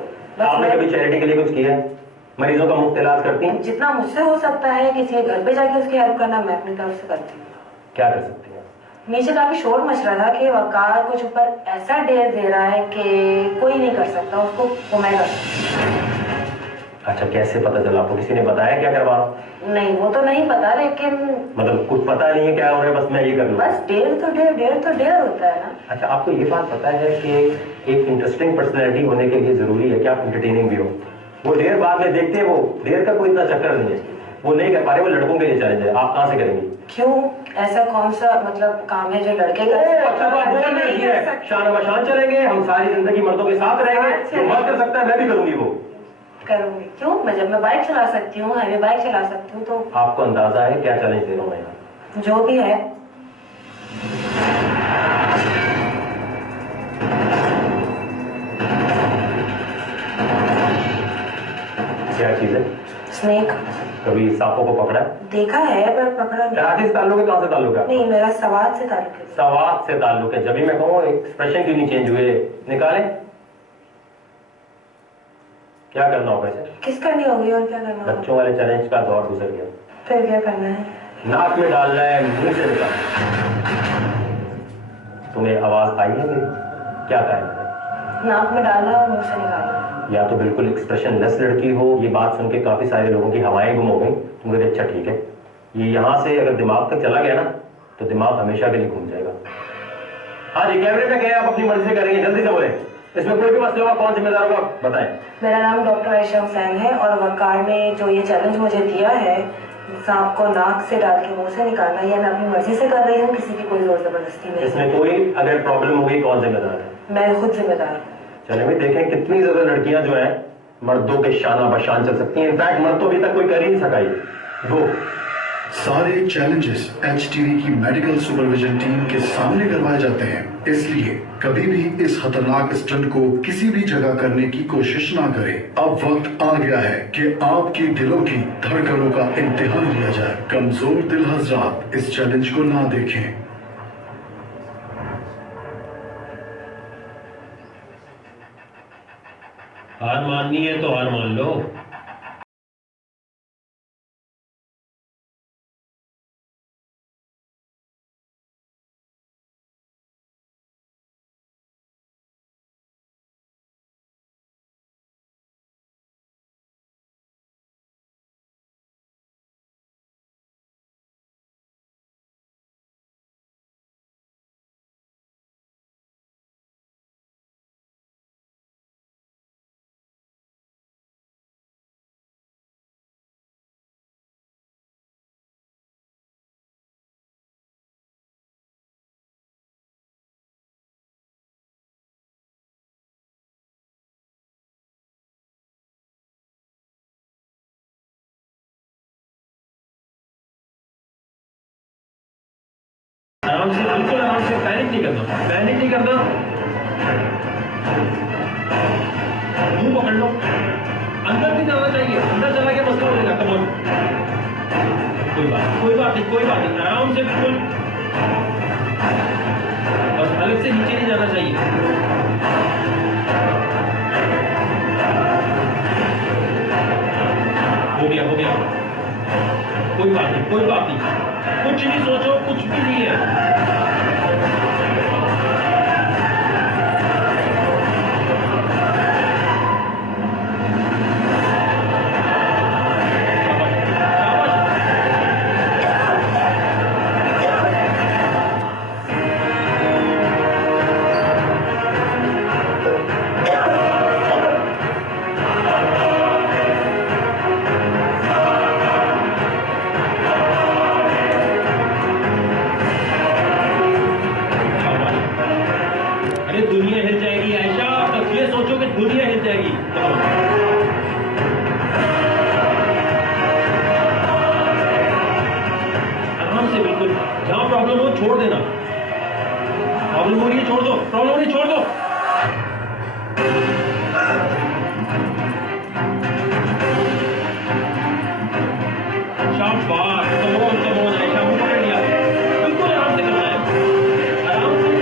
आपने कभी चैरिटी के लिए कुछ किया है? मरीजों का मुफ्त इलाज करती हैं? जितना मुझसे हो सकता है किसी के घर पे जाके उसकी हेल्प करना, मैं अपनी तरफ से करती हूँ। क्या कर सकती हैं? नीचे काफी शोर मच रहा था कि वकार कुछ ऊपर ऐसा डेयर दे रहा है कि कोई नहीं कर सकता उसको, वो मैं कर सकती। अच्छा, कैसे पता चला आपको? किसी ने बताया क्या करवा रहा हूं? नहीं, वो तो नहीं पता, लेकिन मतलब कुछ पता नहीं है क्या हो रहा है, बस मैं ये कर लूं? बस डेयर तो डेयर होता है ना। अच्छा, आपको ये बात पता है कि एक इंटरेस्टिंग पर्सनैलिटी होने के लिए जरूरी है कि आप इंटरटेनिंग भी हो? वो डेयर बाद में देखते हैं, वो डेयर का कोई इतना चक्कर नहीं है, वो नहीं कर पा रहे, वो लड़कों के लिए चैलेंज है। आप कहाँ से करेंगे? क्यों? ऐसा कौन सा मतलब काम है जो लड़के कर सकते हैं? अच्छा, तो आप बोल रही है शान बशान चलेंगे, हम सारी जिंदगी मर्दों के साथ रहेंगे, जो मर्द कर सकता है मैं भी करूंगी वो। करूंगी क्यों? मैं जब मैं बाइक चला सकती हूँ, हाईवे बाइक चला सकती हूँ, तो आपको अंदाजा है क्या चैलेंज दे रहा हूँ मैं यहाँ? जो भी है। क्या चीज है? स्नेक। कभी सांपों को पकड़ा? देखा है पर पकड़ा नहीं। राधे से ताल्लुक है? कहाँ से ताल्लुक है? नहीं, मेरा सवाल से ताल्लुक है। सवाल से ताल्लुक है। जब भी मैं कहूँ एक्सप्रेशन क्यों नहीं चेंज हुए? निकाले। क्या करना होगा इसे? किस करनी होगी और क्या करना होगा? बच्चों वाले चैलेंज का दौर गुजर गया। फिर क्या करना है? नाक में डालना है, मुंह से निकालना। तुम्हें आवाज आई है मेरी? क्या कहा है मैंने? नाक में डालना और मुंह से निकालना। या तो बिल्कुल एक्सप्रेशन लेस लड़की हो। ये बात सुन के काफी सारे लोगों की हवाएं गुम हो गई। मुझे अच्छा ठीक है, ये यहाँ से अगर दिमाग तक चला गया ना तो दिमाग हमेशा के लिए घूम जाएगा। हाँ जी, कैमरे पे गए, आप अपनी मर्जी से करेंगे, जल्दी से बोले। इसमें कोई भी मसला होगा, कौन जिम्मेदार होगा बताएं। मेरा नाम डॉक्टर आयशा हुसैन है और वकार ने जो ये चैलेंज मुझे दिया है, सांप को नाक से डाल के मुंह से निकालना, ये मैं अपनी मर्जी से कर रही हूँ, किसी की कोई जोर जबरदस्ती नहीं। इसमें कोई अगर प्रॉब्लम होगी कौन जिम्मेदार है? मैं खुद जिम्मेदार हूँ। चले भी देखें कितनी ज्यादा लड़कियां जो हैं मर्दों के शाना बशान चल सकती हैं। इनफैक्ट मर्द तो अभी तक कोई कर ही नहीं सका ये। वो सारे चैलेंजेस एचटीवी की मेडिकल सुपरविजन टीम के सामने करवाए जाते हैं, इसलिए कभी भी इस खतरनाक स्टंट को किसी भी जगह करने की कोशिश ना करें। अब वक्त आ गया है कि आपके दिलों की धड़कनों का इम्तिहान लिया जाए। कमजोर दिल हजरात इस चैलेंज को ना देखें। हार माननी है तो हार मान लो। आराम से, बिल्कुल आराम से, पैनिक नहीं करना, पैनिक नहीं करना। मुंह पकड़ लो, अंदर नहीं जाना चाहिए, अंदर चला गया मसला हो जाएगा। कमोन, कोई बात नहीं, आराम से, बिल्कुल बस अलग से नीचे नहीं जाना चाहिए। हो गया, कोई बात नहीं, कुछ नहीं सोचो, कुछ भी नहीं है। दुनिया हिल जाएगी आयशा, बस ये सोचो कि दुनिया हिल जाएगी। आराम से, बिल्कुल जहां प्रॉब्लम हो छोड़ देना, प्रॉब्लम हो रही है छोड़ दो, प्रॉब्लम हो रही है छोड़ दो। शाबाश, कमोन आयशा, मुंह पकड़ लिया, बिल्कुल आराम से करना है, आराम से।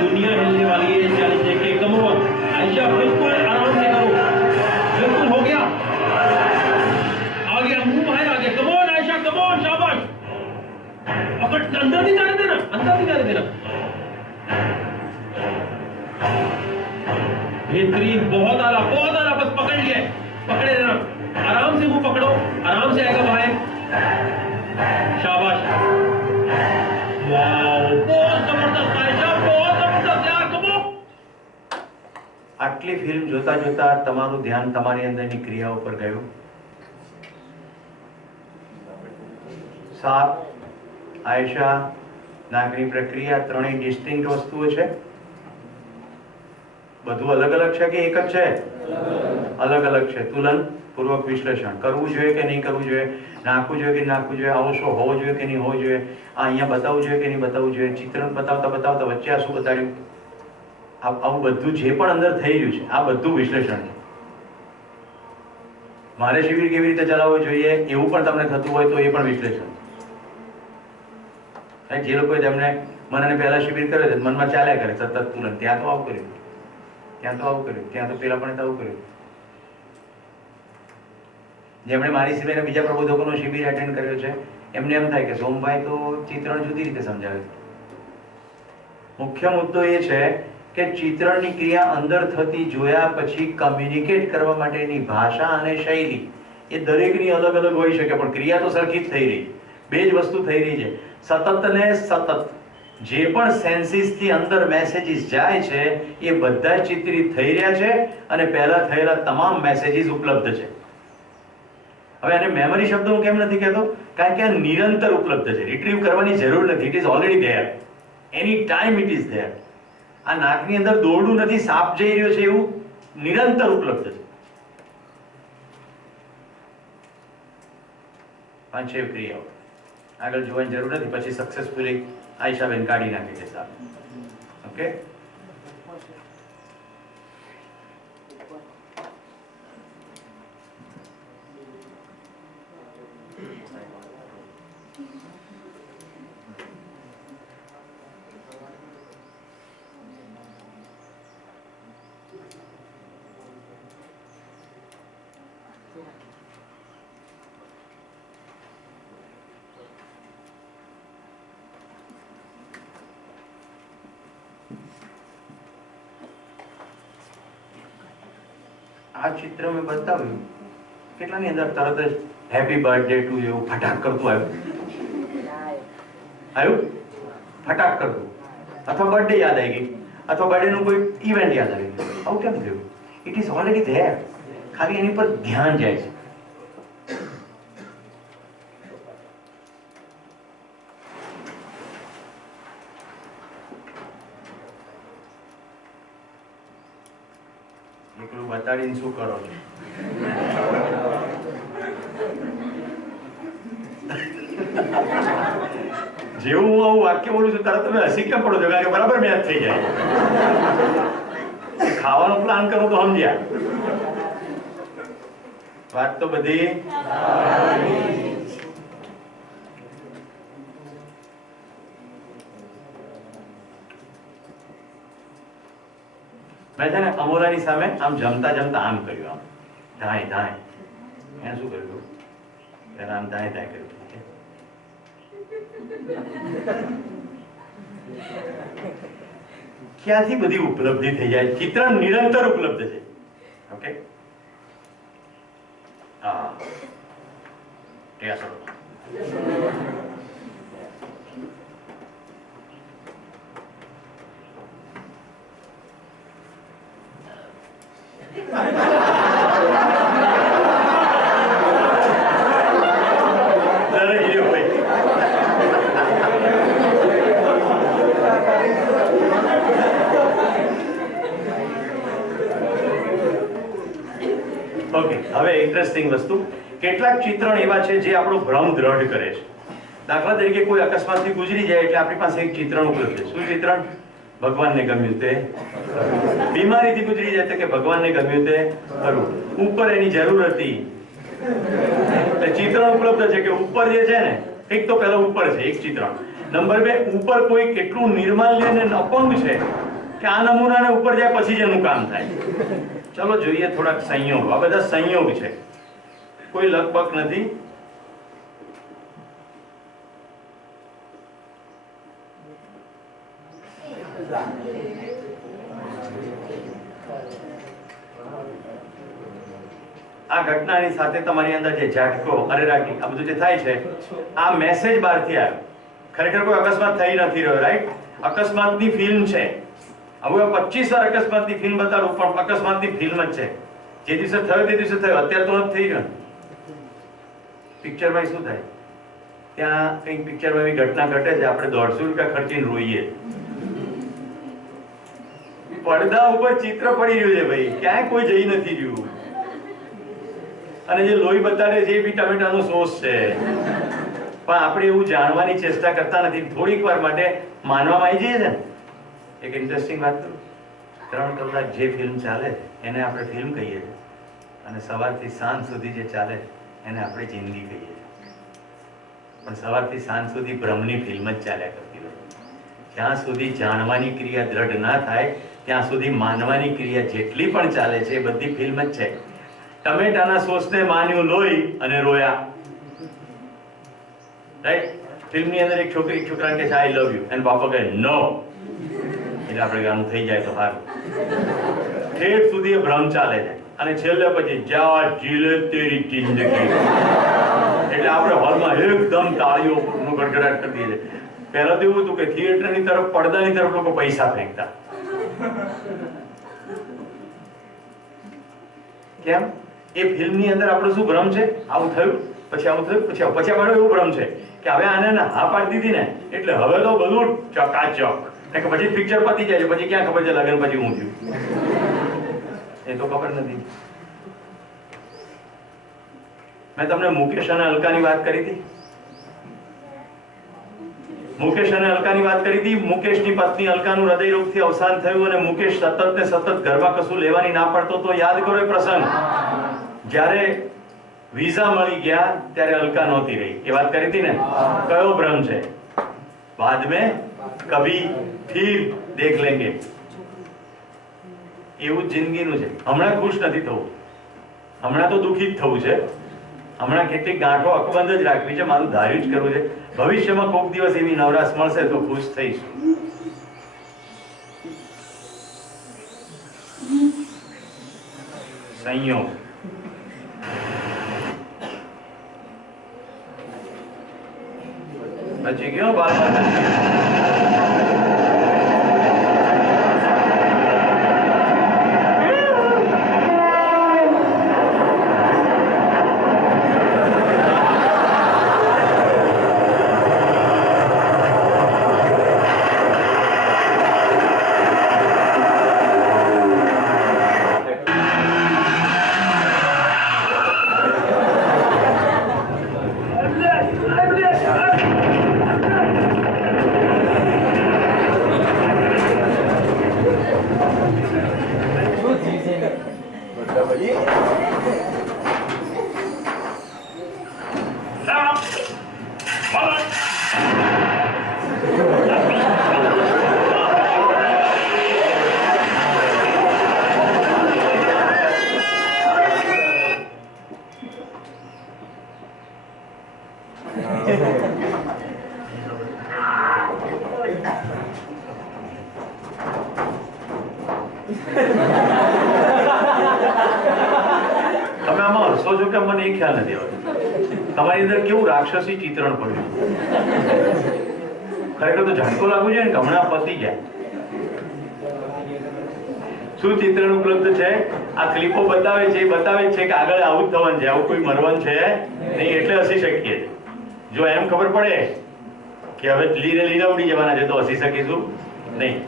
दुनिया हिलने वाली है चैलेंज देखे। कमोन आयशा, बिल्कुल आराम से करो, बिल्कुल हो गया, आ गया, मुंह बाहर आ गया। कमोन आयशा, कमोन, शाबाश, पकड़, अंदर नहीं जाने देना, अंदर नहीं जाने देना। बेहतरीन, बहुत आला, बस पकड़ लिया, पकड़े रहना, आराम से मुंह पकड़ो, आराम से आएगा बाहर। शाबाश, वाह, बहुत जबरदस्त आयशा, बहुत जबरदस्त यार, कमोन। આટલી ફિલ્મ જોતા જોતા તમારું ધ્યાન તમારી અંદરની ક્રિયાઓ પર ગયું? સાપ, આયશા, નાકની પ્રક્રિયા ત્રણેય ડિસ્ટિંક્ટ વસ્તુઓ છે? બધું અલગ અલગ છે કે એક જ છે? અલગ અલગ છે. તુલન પૂર્વક વિશ્લેષણ કરવું જોઈએ કે નહીં કરવું જોઈએ, નાખવું જોઈએ કે નાખવું જોઈએ, આવો શો હોવો જોઈએ કે નહીં હોવો જોઈએ, આ અહીંયા બતાવવું જોઈએ કે નહીં બતાવવું જોઈએ, ચિત્રણ બતાવતા વચ્ચે આ શું બતાડ્યું, આવું બધું જે પણ અંદર થઈ રહ્યું છે આ બધું વિશ્લેષણ છે. મારે શિબિર કેવી રીતે ચલાવવું જોઈએ એવું પણ તમને થતું હોય તો એ પણ વિશ્લેષણ છે. જે લોકોએ તેમને મને પહેલા શિબિર કર્યો છે મનમાં ચાલ્યા કરે સતત તુલન, ત્યાં તો આવું કર્યું, ત્યાં તો આવું કર્યું, ત્યાં તો પેલા પણ આવું કર્યું. જેમણે મારી સિવાયના બીજા પ્રબોધકોનો શિબિર એટેન્ડ કર્યો છે એમને એમ થાય કે સોમભાઈ તો ચિત્રણ જુદી રીતે સમજાવે છે. મુખ્ય મુદ્દો એ છે કે ચિત્રણની ક્રિયા અંદર થતી જોયા પછી કમ્યુનિકેટ કરવા માટેની ભાષા અને શૈલી એ દરેકની અલગ અલગ હોઈ શકે, પણ ક્રિયા તો સરખી જ થઈ રહી, બે જ વસ્તુ થઈ રહી છે. સતત ને સતત જે પણ સેન્સીસથી અંદર મેસેજીસ જાય છે એ બધા ચિત્રિત થઈ રહ્યા છે અને પહેલા થયેલા તમામ મેસેજીસ ઉપલબ્ધ છે. હવે આને મેમરી શબ્દ હું કેમ નથી કહેતો, કારણ કે આ નિરંતર ઉપલબ્ધ છે, રિટ્રીવ કરવાની જરૂર નથી, it is already there, any time it is there. આ નાકની અંદર દોરડું નથી, સાપ જઈ રહ્યો છે એવું નિરંતર ઉપલબ્ધ છે. પાંચેય ક્રિયાઓ આગળ જોવાની જરૂર નથી, પછી સક્સેસફુલી આયશાબેન કાઢી નાખે છે સાપ. ઓકે, આ ચિત્ર મેં બતાવ્યું, કેટલાની અંદર તરત જ હેપી બર્થડે ટુ એવું ફટાક કરતું આવ્યું, ફટાક કરતું, અથવા બર્થડે યાદ આવી ગઈ, અથવા બર્થડે નું કોઈ ઇવેન્ટ યાદ આવી ગયું. આવું કેમ થયું? ઇટ ઇઝ ઓલરેડી ધેર, ખાલી એની પર ધ્યાન જાય છે. એકલું બતાડીને શું કરો છો? જેવું હું આવું વાક્ય બોલું છું તરત તમે હસી કેમ પડો છો? કારણ કે બરાબર મેચ થઈ જાય. ખાવાનો પ્લાન કરો તો સમજ્યા. વાત તો બધી મેં છે ને અમોરાની સામે આમ જમતા જમતા આમ કર્યું, આમ ધાય ધાય. એને શું કર્યું? એને આમ ધાય ધાય કર્યું. ક્યાંથી બધી ઉપલબ્ધિ થઈ જાય? ચિત્રણ નિરંતર ઉપલબ્ધ છે. ઓકે, હા, હવે ઇન્ટરેસ્ટિંગ વસ્તુ, કેટલાક ચિત્રણ એવા છે જે આપણો ભ્રમ દ્રઢ કરે છે. દાખલા તરીકે કોઈ અકસ્માતથી ગુજરી જાય એટલે આપણી પાસે એક ચિત્રણ ઉપલબ્ધ છે. શું ચિત્રણ? ભગવાનને ગમ્યું તે. બીમારીથી ગુજરી જાય તો કે ભગવાનને ગમ્યું તે ખરું. ઉપર એની જરૂર હતી એટલે ચિત્રણ ઉપલબ્ધ છે કે ઉપર જે છે ને, એક તો પહેલો ઉપર છે એક ચિત્રણ. નંબર 2, ઉપર કોઈ કેટલું નિર્માલ્ય અને અપંગ છે કે આ નમૂનાને ઉપર જાય પછી જ એનું કામ થાય. ચલો જોઈએ થોડાક સંયોગ. આ બધા સંયોગ છે, કોઈ લગભગ નથી. આ ઘટનાની સાથે તમારી અંદર જે ઝાટકો, અરેરાટી, આ બધું જે થાય છે, આ મેસેજ બહારથી આવ્યો. ખરેખર કોઈ અકસ્માત થઈ નથી રહ્યો, રાઈટ? અકસ્માતની ફિલ્મ છે. હવે 25 વાર અકસ્માતની ફિલ્મ બતાડું પણ અકસ્માતની ફિલ્મ જ છે. જે દિવસે થયો તે દિવસે થયો, અત્યારે તો નથી થઈ ગયો. પિક્ચરમાં શું થાય? ત્યાં કંઈક પિક્ચરમાં એવી ઘટના ઘટે છે, આપણે 150 રૂપિયા ખર્ચીને રોઈએ. પડદા ઉપર ચિત્ર પડી રહ્યું છે ભાઈ, ક્યાંય કોઈ જઈ નથી રહ્યું. અને જે લોહી બતાડે છે એ બી ટમેટાનો સોસ છે. પણ આપણે એવું જાણવાની ચેષ્ટા કરતા નથી. થોડીક વાર માટે માનવામાં આવી જઈએ છે ને. એક ઇન્ટરેસ્ટિંગ વાત કરું, 3 કલાક જે ફિલ્મ ચાલે એને આપણે ફિલ્મ કહીએ છીએ, અને સવારથી સાંજ સુધી જે ચાલે એને આપણે જિંદગી કહીએ છીએ. પણ સવારથી સાંજ સુધી ભ્રમની ફિલ્મ જ ચાલ્યા કરતી હોય. જ્યાં સુધી જાણવાની ક્રિયા દ્રઢ ના થાય ત્યાં સુધી માનવાની ક્રિયા જેટલી પણ ચાલે છે એ બધી ફિલ્મ જ છે. ટમેટાના સોસને માન્યું લોહી અને રોયા, રાઈટ? ફિલ્મની અંદર એક છોકરી છોકરાને કહે છે આઈ લવ યુ, અને બાપા કહે નો, એટલે આપણે ગાનું થઈ જાય તો સારું. ઠેઠ સુધી એ ભ્રમ ચાલે છે, અને છેલ્લે પછી જા જીલે તેરી જિંદગી, એટલે આપણે હોલમાં એકદમ તાળીઓનો ગડગડાટ કરી દઈએ. પહેલા તો એવું હતું કે થિયેટરની તરફ, પડદાની તરફ લોકો પૈસા ફેંકતા. કેમ? એ ફિલ્મની અંદર આપણો શું ભ્રમ છે? આવું થયું, પછી આવું થયું, પછી આવું, પછી આપણો એવું ભ્રમ છે કે હવે આને હા પાડી દીધી ને એટલે હવે તો બધું ચકાચક. પછી પિક્ચર પતી જાય છે, પછી ક્યાં ખબર છે લગ્ન પછી હું થયું? એ તો ખબર નથી. મેં તમને મુકેશ અને અલકાની વાત કરી હતી. મુકેશ અને અલકાની વાત કરી હતી. મુકેશની પત્ની અલકાનું હૃદયરોગથી અવસાન થયું અને મુકેશ સતત ને સતત ઘરમાં કશું લેવાની ના પડતો તો યાદ કરો એ પ્રસંગ. જ્યારે વિઝા મળી ગયા ત્યારે અલકા નહોતી રહી. એ વાત કરી હતી ને. કયો ભ્રમ છે? બાદ મેં કભી ફિર દેખ લેંગે. એવું જ જિંદગીનું છે. હમણાં ખુશ નથી થવું, હમણાં તો દુઃખી જ થવું છે. હમણાં કેટલીક ગાંઠો અકબંધ જ રાખવી છે, મારું ધાર્યું જ કરવું છે. ભવિષ્યમાં કોઈક દિવસ એવી નવરાશ મળશે તો ખુશ થઈશ. સંયોગ. પછી ગયો બાર તમે આમાં હસો છો કે મને એ ખ્યાલ નથી આવતો તમારી અંદર કેવું રાક્ષસી ચિત્રણ પડ્યું ખરેખર તો ઝાટકો લાગુ છે ને કે હમણાં પતી જાય શું ચિત્રણ ઉપલબ્ધ છે આ ક્લિપો બતાવે છે એ બતાવે છે કે આગળ આવું જ થવાનું છે આવું કોઈ મરવાનું છે નહીં એટલે હસી શકીએ જો એમ ખબર પડે કે હવે લીલા ઉડી જવાના છે તો હસી શકીશું નહીં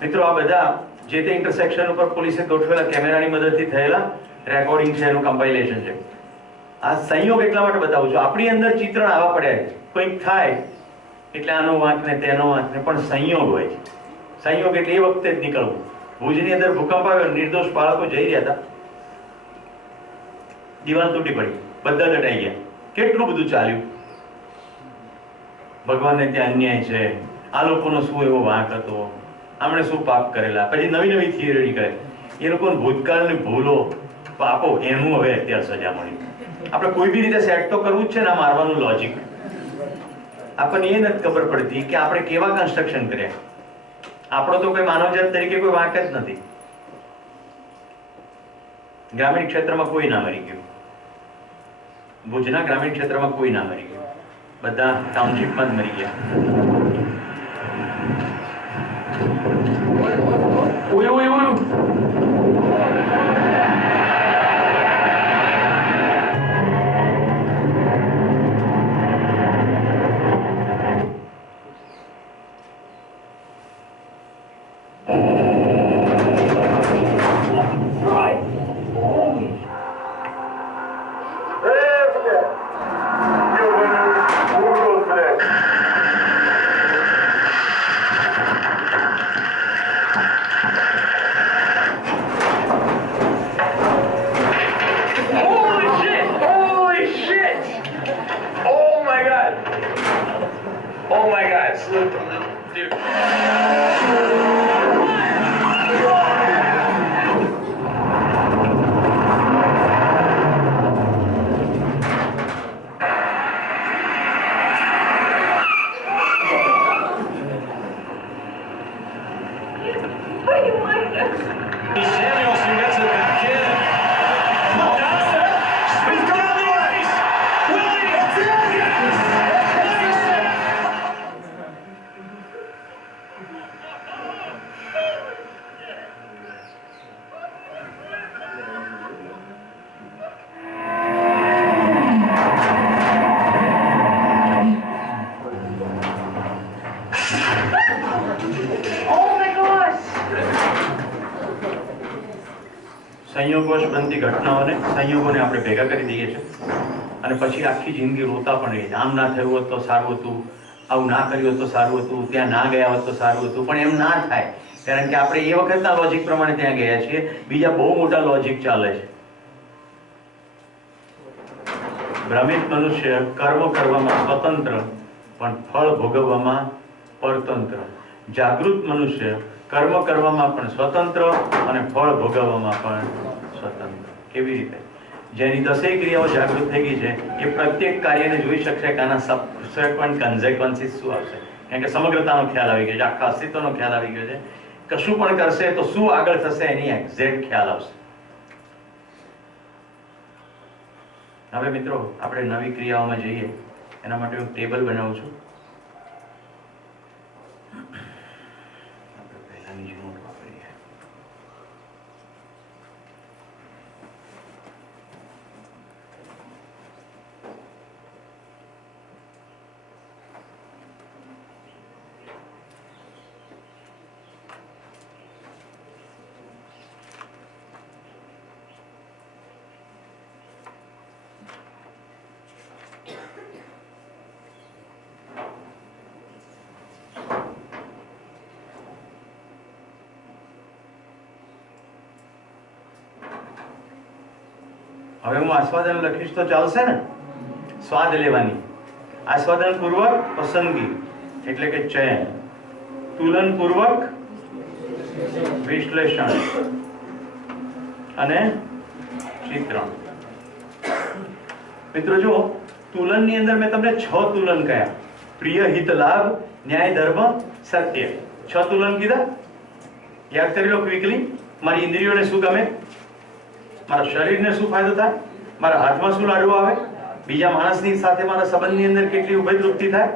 મિત્રો આ બધા જે તે ઇન્ટરસેક્શન ઉપર પોલીસે ગોઠવેલા કેમેરાની મદદથી થયેલા રેકોર્ડિંગ છે એનું કમ્પાઇલેશન છે આ સંયોગ એટલા માટે બતાવું છું આપણી અંદર ચિત્રણ આવા પડ્યા છે કંઈક થાય એટલે આનો વાંક ને તેનો વાંક ને પણ સંયોગ હોય છે સંયોગ એટલે એ વખતે જ નીકળવું ભુજની અંદર ભૂકંપ આવ્યો નિર્દોષ બાળકો જઈ રહ્યા હતા દિવાલ તૂટી પડી બધા દટાઈ ગયા કેટલું બધું ચાલ્યું ભગવાનને ત્યાં અન્યાય છે આ લોકોનો શું એવો વાંક હતો આમણે શું પાપ કરેલા પછી નવી નવી થિયરી નીકળે એ લોકોને ભૂતકાળની ભૂલો પાપો એનું હવે અત્યારે સજા મળી આપણે કોઈ બી રીતે સેટ તો કરવું જ છે ને આ મારવાનું લોજિક આપણને એ નથી ખબર પડતી કે આપણે કેવા કન્સ્ટ્રક્શન કર્યા આપણો તો કોઈ માનવજાત તરીકે કોઈ વાંક જ નથી ગ્રામીણ ક્ષેત્રમાં કોઈ ના મરી ગયું ભુજના ગ્રામીણ ક્ષેત્રમાં કોઈ ના મરી ગયું બધા ટાઉનશીપમાં જ મરી ગયા ઓય ઓય ઓય સંયોગવશ બનતી ઘટનાઓને સંયોગોને આપણે ભેગા કરી દઈએ છીએ અને પછી આખી જિંદગી રોતા પણ રહીએ આમ ના થયું હોત તો સારું હતું આવું ના કર્યું હોત તો સારું હતું ત્યાં ના ગયા હોત તો સારું હતું પણ એમ ના થાય કારણ કે આપણે એ વખતના લોજિક પ્રમાણે ત્યાં ગયા છીએ બીજા બહુ મોટા લોજિક ચાલે છે ભ્રમિત મનુષ્ય કર્મ કરવામાં સ્વતંત્ર પણ ફળ ભોગવવામાં પરતંત્ર જાગૃત મનુષ્ય કર્મ કરવામાં પણ સ્વતંત્ર અને ફળ ભોગવવામાં પણ સ્વતંત્ર કેવી રીતે જેની દસેય ક્રિયાઓ જાગૃત થઈ ગઈ છે એ પ્રત્યેક કાર્યને જોઈ શકશે કે આના સબસિક્વન્ટ કન્ઝેક્વન્સીસ શું આવશે કારણ કે સમગ્રતાનો ખ્યાલ આવી ગયો છે આખા અસ્તિત્વનો ખ્યાલ આવી ગયો છે કશું પણ કરશે તો શું આગળ થશે એની એક્ઝેક્ટ ખ્યાલ આવશે હવે મિત્રો આપણે નવી ક્રિયાઓમાં જઈએ એના માટે હું ટેબલ બનાવું છું આપણે પહેલાની જ નોટ વાપરીએ હવે હું આસ્વાદન લખીશ તો ચાલશે ને સ્વાદ લેવાની આસ્વાદન પૂર્વક પસંદગી એટલે કે ચયન તુલન પૂર્વક વિશ્લેષણ અને ચિત્રણ મિત્રો જો તુલનની અંદર મેં તમને 6 તુલન કહ્યા પ્રિય હિત લાભ ન્યાય ધર્મ સત્ય 6 તુલન કીધા યાદ કરી લો ક્વિકલી મારી ઇન્દ્રિયોને શું ગમે, મારા શરીરને શું ફાયદો થાય, મારા હાથમાં શું લાડુ આવે, બીજા માણસની સાથે મારા સંબંધની અંદર કેટલી ઉભયદૃષ્ટિ થાય,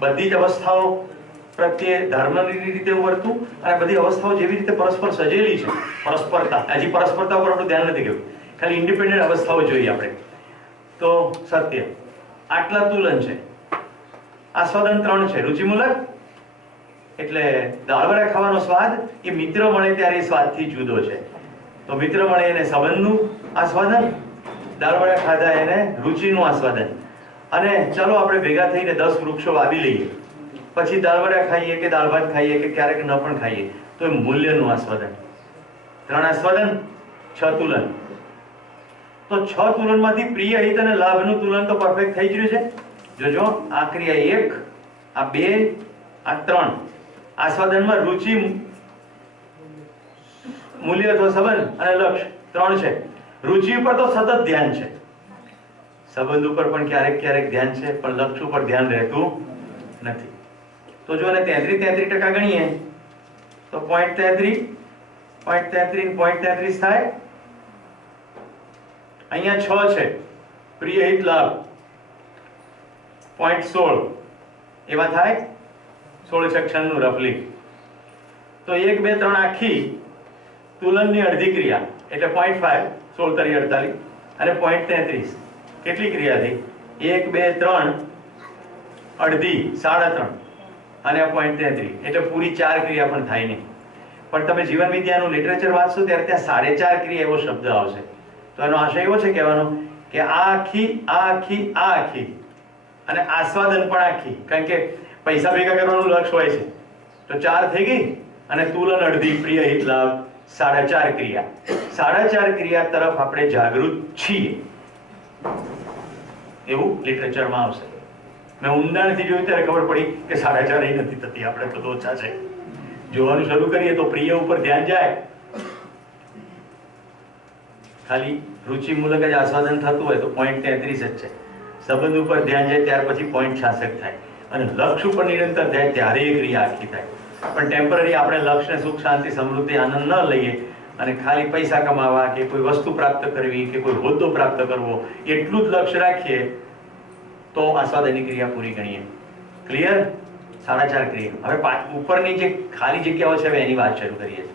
બધી જ અવસ્થાઓ પ્રત્યે ધર્મની રીતે હું વર્તું, અને બધી અવસ્થાઓ જેવી રીતે પરસ્પર સજેલી છે, પરસ્પરતા, હજી પરસ્પરતા ઉપર આપણું ધ્યાન નથી ગયું, ખાલી ઇન્ડિપેન્ડન્ટ અવસ્થાઓ જોઈએ આપણે. તો સત્ય, આટલા તુલન છે. આસ્વાદન 3 છે. રુચિમૂલક એટલે દાળવડા ખાવાનો સ્વાદ એ મિત્ર મળે ત્યારે સ્વાદથી જુદો છે. તો મિત્ર મળે એને સંબંધનું આસ્વાદન, દાળવડા ખાધા એને રુચિનું આસ્વાદન. અને ચાલો આપણે ભેગા થઈને 10 વૃક્ષો વાવી લઈએ, પછી દાળવડા ખાઈએ કે દાળ ભાત ખાઈએ કે ક્યારેક ન પણ ખાઈએ, તો એ મૂલ્યનું આસ્વાદન. 3 આસ્વાદન, 6 તુલન. તો 6 તુલનમાંથી પ્રિય હિત અને લાભનું તુલન તો પરફેક્ટ થઈ ગયું છે. જોજો, આ ક્રિયા 1, આ 2, આ 3. આસ્વાદનમાં રુચિ, મૂલ્ય અથવા સંબંધ અને લક્ષ્ય 3 છે. રુચિ ઉપર તો સતત ધ્યાન છે, સંબંધ ઉપર પણ ક્યારેક ક્યારેક ધ્યાન છે, પણ લક્ષ્ય ઉપર ધ્યાન રહેતું નથી. તો જો એને 33% ગણીએ તો 0.33 થાય. અહીંયા 6 છે, પ્રિય હિત લાભ 0.16 એવા થાય. 16 નું રફલી. તો 1, 2, 3 આખી તુલનની અડધી ક્રિયા એટલે 0.5, 16 તરી 48 અને 0.33 કેટલી ક્રિયા થઈ? 1, 2, 3 અડધી 3.5 અને 0.33 એટલે પૂરી 4 ક્રિયા પણ થાય નહીં. પણ તમે જીવન વિદ્યાનું લિટરેચર વાંચશો ત્યારે ત્યાં 4.5 ક્રિયા એવો શબ્દ આવશે. તો એનો આશય એવો છે કહેવાનો કે આ આખી, આ આખી, આ આખી અને આસ્વાદન પણ આખી, કારણ કે પૈસા ભેગા કરવાનું લક્ષ્ય હોય છે. તો 4 થઈ ગઈ અને તુલન અડધી, પ્રિય હિત લાભ 4.5 ક્રિયા. 4.5 ક્રિયા તરફ આપણે જાગૃત છીએ એવું લિટરેચરમાં આવશે. મેં ઊંડાણથી જોયું ત્યારે ખબર પડી કે 4.5 નથી થતી, આપણે તો ઓછા છે. જોવાનું શરૂ કરીએ તો પ્રિય ઉપર ધ્યાન જાય, ખાલી રુચિમૂલક જ આસ્વાદન થતું હોય તો 0.33 જ છે. સંબંધ ઉપર ધ્યાન જાય ત્યાર પછી 0.66 થાય, અને લક્ષ્ય ઉપર નિરંતર જાય ત્યારે એ ક્રિયા આખી થાય. પણ ટેમ્પરરી આપણે લક્ષ્યને સુખ, શાંતિ, સમૃદ્ધિ, આનંદ ન લઈએ અને ખાલી પૈસા કમાવા કે કોઈ વસ્તુ પ્રાપ્ત કરવી કે કોઈ હોદ્દો પ્રાપ્ત કરવો એટલું જ લક્ષ્ય રાખીએ તો આસ્વાદનની ક્રિયા પૂરી ગણીએ. ક્લિયર? 4.5 ક્રિયા. હવે ઉપરની જે ખાલી જગ્યાઓ છે હવે એની વાત શરૂ કરીએ છીએ.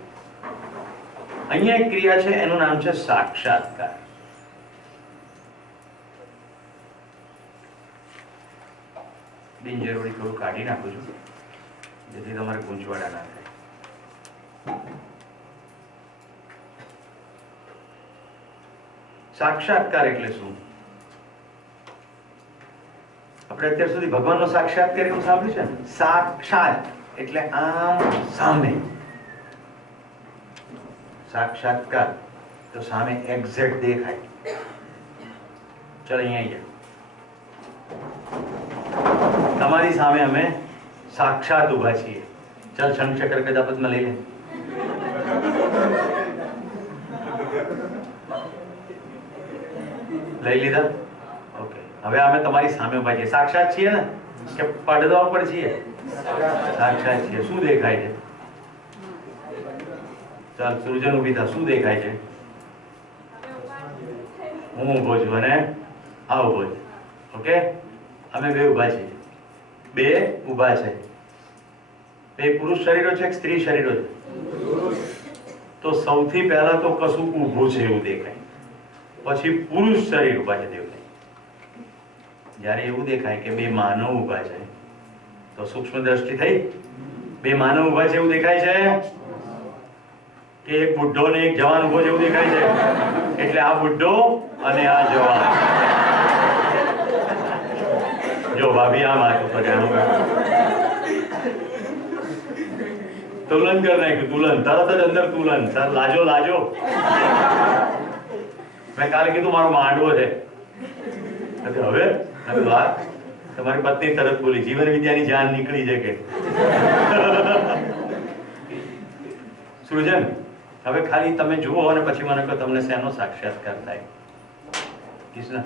અહીંયા એક ક્રિયા છે, એનું નામ છે સાક્ષાત્કાર. બિનજરૂરી થોડું કાઢી નાખું છું જેથી તમારે ગૂંચવાડા ના થાય. સાક્ષાત્કાર એટલે શું? આપણે અત્યાર સુધી ભગવાનનો સાક્ષાત્કાર એવું સાંભળ્યું છે ને, સાક્ષાત એટલે આમ સામે. સાક્ષાત્કાર તો સામે એક્ઝેક્ટ દેખાય. ચલો અહીંયા તમારી સામે અમે સાક્ષાત ઉભા છીએ. ચાલ શંખચક્ર ગદાપદ્મ લઈ લે. લઈ લીધા? ઓકે. હવે અમે તમારી સામે ઉભા છીએ. સાક્ષાત છીએ ને કે પડદા ઉપર છીએ? સાક્ષાત છીએ. શું દેખાય છે? ચાલ સૃજન ઉભી થા. શું દેખાય છે? હું ઉભો છું અને આ ઉભો છે. ઓકે, અમે બે ઉભા છીએ. બે ઉભા છે. બે પુરુષ શરીરો છે કે સ્ત્રી શરીરો છે? તો સૌથી પહેલા તો કશું ઊભું છે એવું દેખાય, પછી પુરુષ શરીર ઉભા છે દેખાય. જ્યારે એવું દેખાય કે બે માનવ ઉભા છે તો સૂક્ષ્મ દ્રષ્ટિ થઈ. બે માનવ ઉભા છે એવું દેખાય છે કે એક બુઢ્ઢો ને એક જવાન ઉભો છે એવું દેખાય છે? એટલે આ બુઢ્ઢો અને આ જવાન. જો ભાભી આમ હાથ ઉપર જાણું તુલન કરી નાખ્યું. તુલન તરત જ અંદર તુલન. સર લાજો લાજો. મેં કાલે કીધું મારો માંડવો છે. હવે તમારી પત્ની તરત બોલી, જીવન વિદ્યાની જાન નીકળી છે કે સૃજન. હવે ખાલી તમે જુઓ અને પછી મને કહો તમને શેનો સાક્ષાત્કાર થાય. કૃષ્ણ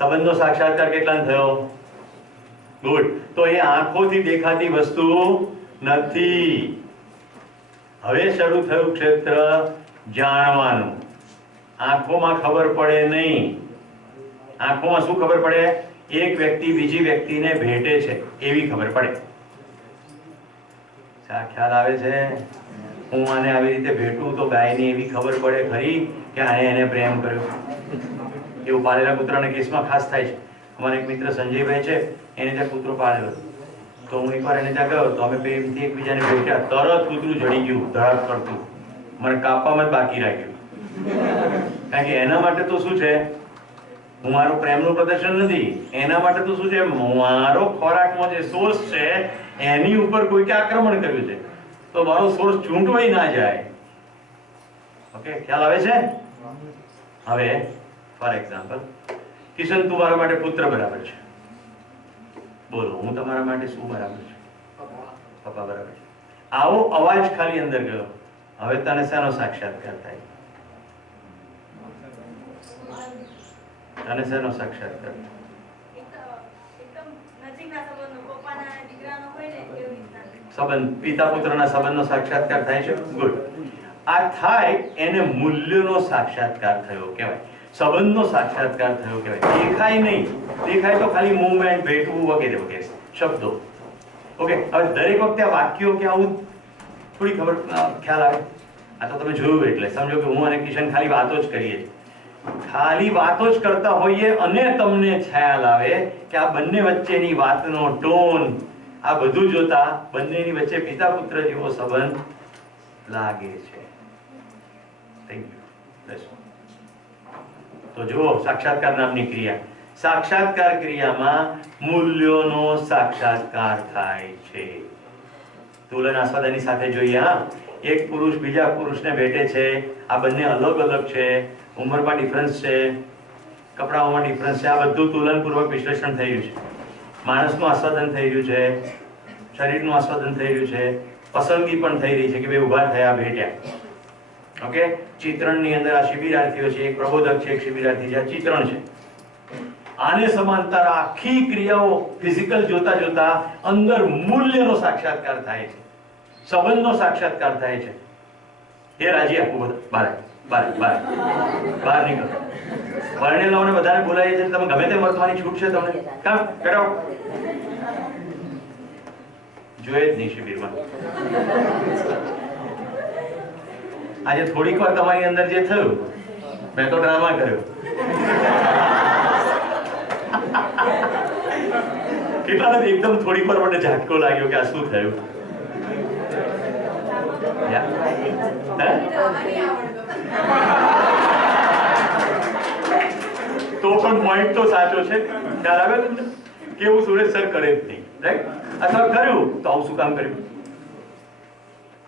સંબંધનો સાક્ષાત્કાર કેટલાને થયો? ગુડ. તો એ આંખોથી દેખાતી વસ્તુ નથી. હવે શરૂ થયું ક્ષેત્ર જાણવાનું. આંખોમાં ખબર પડે નહીં. આંખોમાં શું ખબર પડે? એક વ્યક્તિ બીજી વ્યક્તિને ભેટે છે એવી ખબર પડે. ખ્યાલ આવે છે? હું આને આવી રીતે ભેટું તો ગાયને એવી ખબર પડે ખરી કે આને એને પ્રેમ કર્યો. એવું પાળેલા કૂતરાના કેસમાં ખાસ થાય છે. અમારા એક મિત્ર સંજયભાઈ છે, એને ત્યાં કૂતરો પાળેલો હતો. તો હું એકવાર એને ત્યાં ગયો તો અમે પ્રેમથી એકબીજાને ભેટ્યા. તરત કૂતરું જડી ગયું, ધડાક કરતું. મને કાપવામાં જ બાકી રાખ્યું. કારણ કે એના માટે તો શું છે, હું મારું પ્રેમનું પ્રદર્શન નથી. એના માટે તો શું છે, મારો ખોરાકમાં જે સોર્સ છે એની ઉપર કોઈકે આક્રમણ કર્યું છે, તો મારો સોર્સ ચૂંટવાઈ ના જાય. ઓકે, ખ્યાલ આવે છે? હવે ફોર એક્ઝામ્પલ, કિશન, તું મારા માટે પુત્ર બરાબર છે. બોલો, હું તમારા માટે શું બરાબર છે? પપ્પા બરાબર છે. આવો અવાજ ખાલી અંદર ગયો. હવે તને શેનો સાક્ષાત્કાર થાય? તને શેનો સાક્ષાત્કાર? સંબંધ, પિતા પુત્રના સંબંધનો સાક્ષાત્કાર થાય છે. ગુડ. આ થાય એને મૂલ્યનો સાક્ષાત્કાર થયો કહેવાય. સંબંધનો સાક્ષાત્કાર થયો કહેવાય. દેખાય નહીં. દેખાય તો ખાલી મૂવમેન્ટ, ભેટવું વગેરે વગેરે શબ્દો. ઓકે, હવે દરેક વખતે આ વાક્યો કે આવું થોડી ખબર ખ્યાલ આવે. આ તો તમે જોયું એટલે સમજો કે હું અને કિશન ખાલી વાતો જ કરીએ છીએ. ખાલી વાતો જ કરતા હોઈએ અને તમને ખ્યાલ આવે કે આ બંને વચ્ચેની વાતનો ટોન, આ બધું જોતા બંનેની વચ્ચે પિતા પુત્ર જેવો સંબંધ લાગે છે. Thank you. તો જુઓ, સાક્ષાત્કાર નામની ક્રિયા. સાક્ષાત્કાર ક્રિયામાં મૂલ્યોનો સાક્ષાત્કાર થાય છે. તુલન આસ્વાદનની સાથે જોઈએ. હા, એક પુરુષ બીજા પુરુષને ભેટે છે. આ બંને અલગ અલગ છે, ઉંમરમાં ડિફરન્સ છે, કપડાઓમાં ડિફરન્સ છે. આ બધું તુલનપૂર્વક વિશ્લેષણ થઈ રહ્યું છે. માણસનું આસ્વાદન થઈ રહ્યું છે, શરીરનું આસ્વાદન થઈ રહ્યું છે, પસંદગી પણ થઈ રહી છે કે બે ઉભા થયા, ભેટ્યા. ઓકે, ચિત્રણની અંદર આ શિબિરાર્થીઓ છે, એક પ્રબોધક છે, એક શિબિરાર્થી છે. આ ચિત્રણ છે. આને સમાંતર આખી ક્રિયાઓ ફિઝિકલ જોતા જોતા અંદર મૂલ્યનો સાક્ષાત્કાર થાય છે, સંબંધનો સાક્ષાત્કાર થાય છે. એ રાજી આપવું બધા બહાર નીકળો. વર્ણેલાઓને બધાને બોલાવીએ છીએ, તમે ગમે તે વર્તવાની છૂટ છે તમને. કામ કરાવો. જોઈએ જ નહીં શિબિરમાં. આજે થોડીક વાર તમારી અંદર જે થયું, મેં તો ડ્રામા કર્યો. કેટલા નથી એકદમ થોડીક વાર મને ઝાટકો લાગ્યો કે આ શું થયું. તો પણ પોઈન્ટ તો સાચો છે. ખ્યાલ આવે તમને કે એવું સુરેશ સર કરે જ નહીં, રાઈટ? અથવા કર્યું તો આવું શું કામ કર્યું?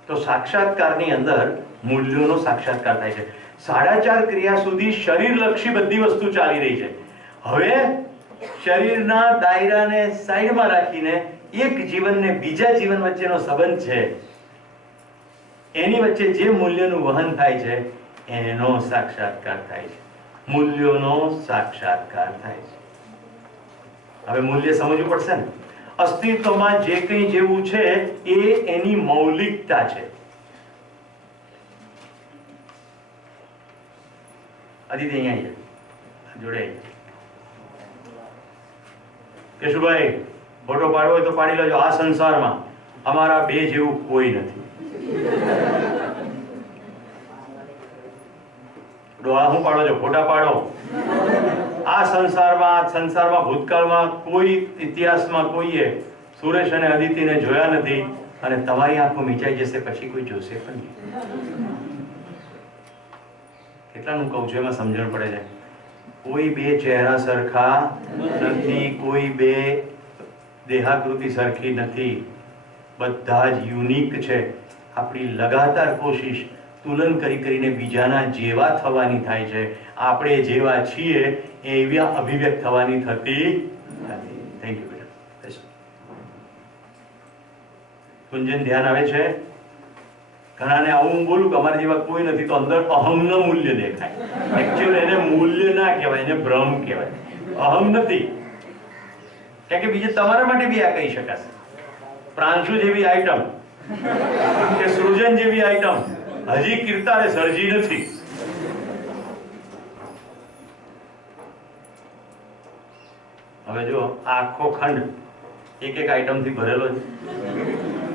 તો સાક્ષાત્કારની અંદર મૂલ્યોનો સાક્ષાત્કાર થાય છે. 4.5 ક્રિયા સુધી શરીરલક્ષી બધી વસ્તુ ચાલી રહી છે. હવે શરીરના દાયરાને સાઈડમાં રાખીને એક જીવનને બીજા જીવન વચ્ચેનો સંબંધ છે, એની વચ્ચે જે મૂલ્યનું વહન થાય છે એનો સાક્ષાત્કાર થાય છે. મૂલ્યોનો સાક્ષાત્કાર થાય છે. હવે મૂલ્ય સમજવું પડશે ને. અસ્તિત્વમાં જે કંઈ જેવું છે એ એની મૌલિકતા છે. અદિતિ અહીંયા જોડે. કેશુભાઈ, ફોટો પાડવો હોય તો પાડી લેજો. આ સંસારમાં અમારા બે જેવું કોઈ નથી. ડોળા હું પાડો છો, ફોટા પાડો. આ સંસારમાં ભૂતકાળમાં કોઈ ઇતિહાસમાં કોઈએ સુરેશ અને અદિતિને જોયા નથી, અને તમારી આંખો મીચાઈ જશે પછી કોઈ જોશે પણ નહીં. કેટલાનું કહું છું, એમાં સમજણ પડે છે. કોઈ બે ચહેરા સરખા નથી, કોઈ બે દેહાકૃતિ સરખી નથી, બધા જ યુનિક છે. આપણી લગાતાર કોશિશ તુલન કરીને બીજાના જેવા થવાની થાય છે. આપણે જેવા છીએ એવી અભિવ્યક્ત થવાની થતી નથી. થેન્ક યુ બેટા. કુંજન ધ્યાન આવે છે? ઘણાને આવું હું બોલું કે અમારા જેવા કોઈ નથી તો અંદર અહમનું મૂલ્ય દેખાય. એકચ્યુઅલી એને મૂલ્ય ના કહેવાય, એને ભ્રમ કહેવાય. અહમ નથી. કારણ કે બીજે તમારા માટે બી આ કહી શકાશે. પ્રાંશુ જેવી આઈટમ કે સૃજન જેવી આઈટમ હજી કીર્તારે સર્જી નથી. હવે જો આખો ખંડ એક એક આઈટમ થી ભરેલો છે.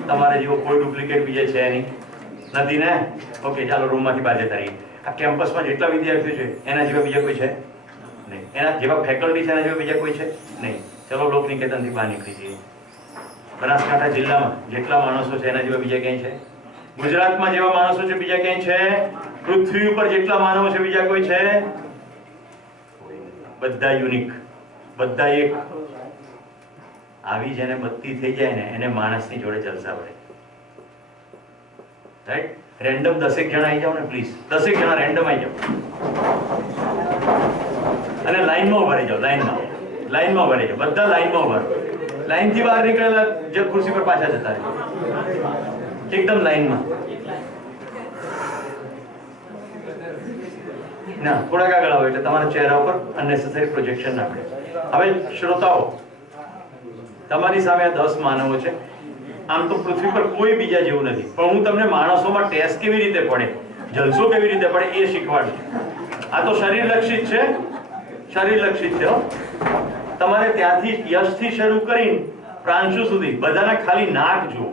તમારે જેવો કોઈ ડુપ્લિકેટ બીજે છે નહીં, નથી ને? ઓકે, ચાલો રૂમમાંથી બહાર જતા રહીએ. આ કેમ્પસમાં જેટલા વિદ્યાર્થીઓ છે એના જેવા બીજા કોઈ છે નહીં, એના જેવા ફેકલ્ટી છે એના જેવા બીજા કોઈ છે નહીં. ચલો લોકનિકેતનથી બહાર નીકળી જઈએ. બનાસકાંઠા જિલ્લામાં જેટલા માણસો છે એના જેવા બીજા ક્યાંય છે? ગુજરાતમાં જેવા માણસો છે બીજા ક્યાંય છે? પૃથ્વી ઉપર જેટલા માનવો છે બીજા કોઈ છે? બધા યુનિક, બધા એક. આવી જેને બત્તી થઈ જાય ને એને માણસની જોડે જલસા પડે. રાઈટ? રેન્ડમ 10 જણા આવી જાઓ ને પ્લીઝ, 10 જણા રેન્ડમ આવી જાઓ અને લાઈનમાં ઉભા રહી જાઓ. લાઈનમાં ઉભા રહી જાઓ, બધા લાઈનમાં ઉભા રહો. લાઈનથી બહાર નીકળેલા જે ખુરશી પર પાછા જતા રહે, એકદમ લાઈનમાં. ના, થોડાક આગળ આવો એટલે તમારા ચહેરા ઉપર અનનેસેસરી પ્રોજેક્શન ના પડે. હવે શ્રોતાઓ, તમારી સામે આ 10 માનવો છે. આમ તો પૃથ્વી પર કોઈ બીજા જેવું નથી, પણ હું તમને માણસોમાં ટેસ્ટ કેવી રીતે પડે, જલસો કેવી રીતે પડે એ શીખવાડું. આ તો શરીર લક્ષિત છે, શરીર લક્ષિત છે. તમારે ત્યાંથી યશથી શરૂ કરીને પ્રાંશુ સુધી બધાના ખાલી નાક જુઓ.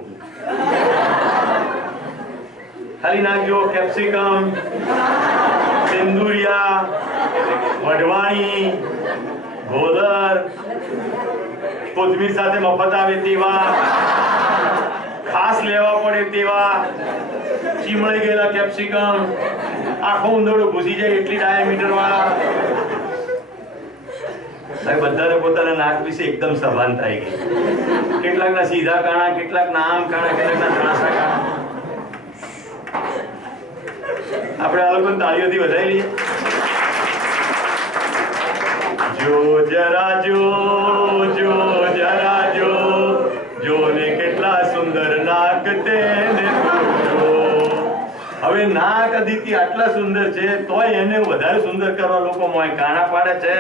ખાલી નાક જુઓ. કેપ્સિકમ, સિંદુરિયા, વઢવાણી, ગોદર, કોથમીર સાથે મફત આવે તેવા, ખાસ લેવા પડે તેવા, ચીમળી ગયેલા કેપ્સિકમ, આખો ઊંધોડો ઘૂસી જાય એટલી ડાયામીટર વાળા. બધાને પોતાના નાક વિશે એકદમ સભાન થઈ ગઈ. કેટલાકના સીધા કાણા, કેટલાકના આમ કાણા, કેટલાકના ત્રાંસા કાણા. આપણે આ લોકોને તાળીઓથી વધારી લઈએ. જો જરા જો જરા જો ને કેટલા સુંદર નાક તેને જો. હવે નાક અદિતિ આટલા સુંદર છે તોય એને વધારે સુંદર કરવા લોકો મોય કાણા પાડે છે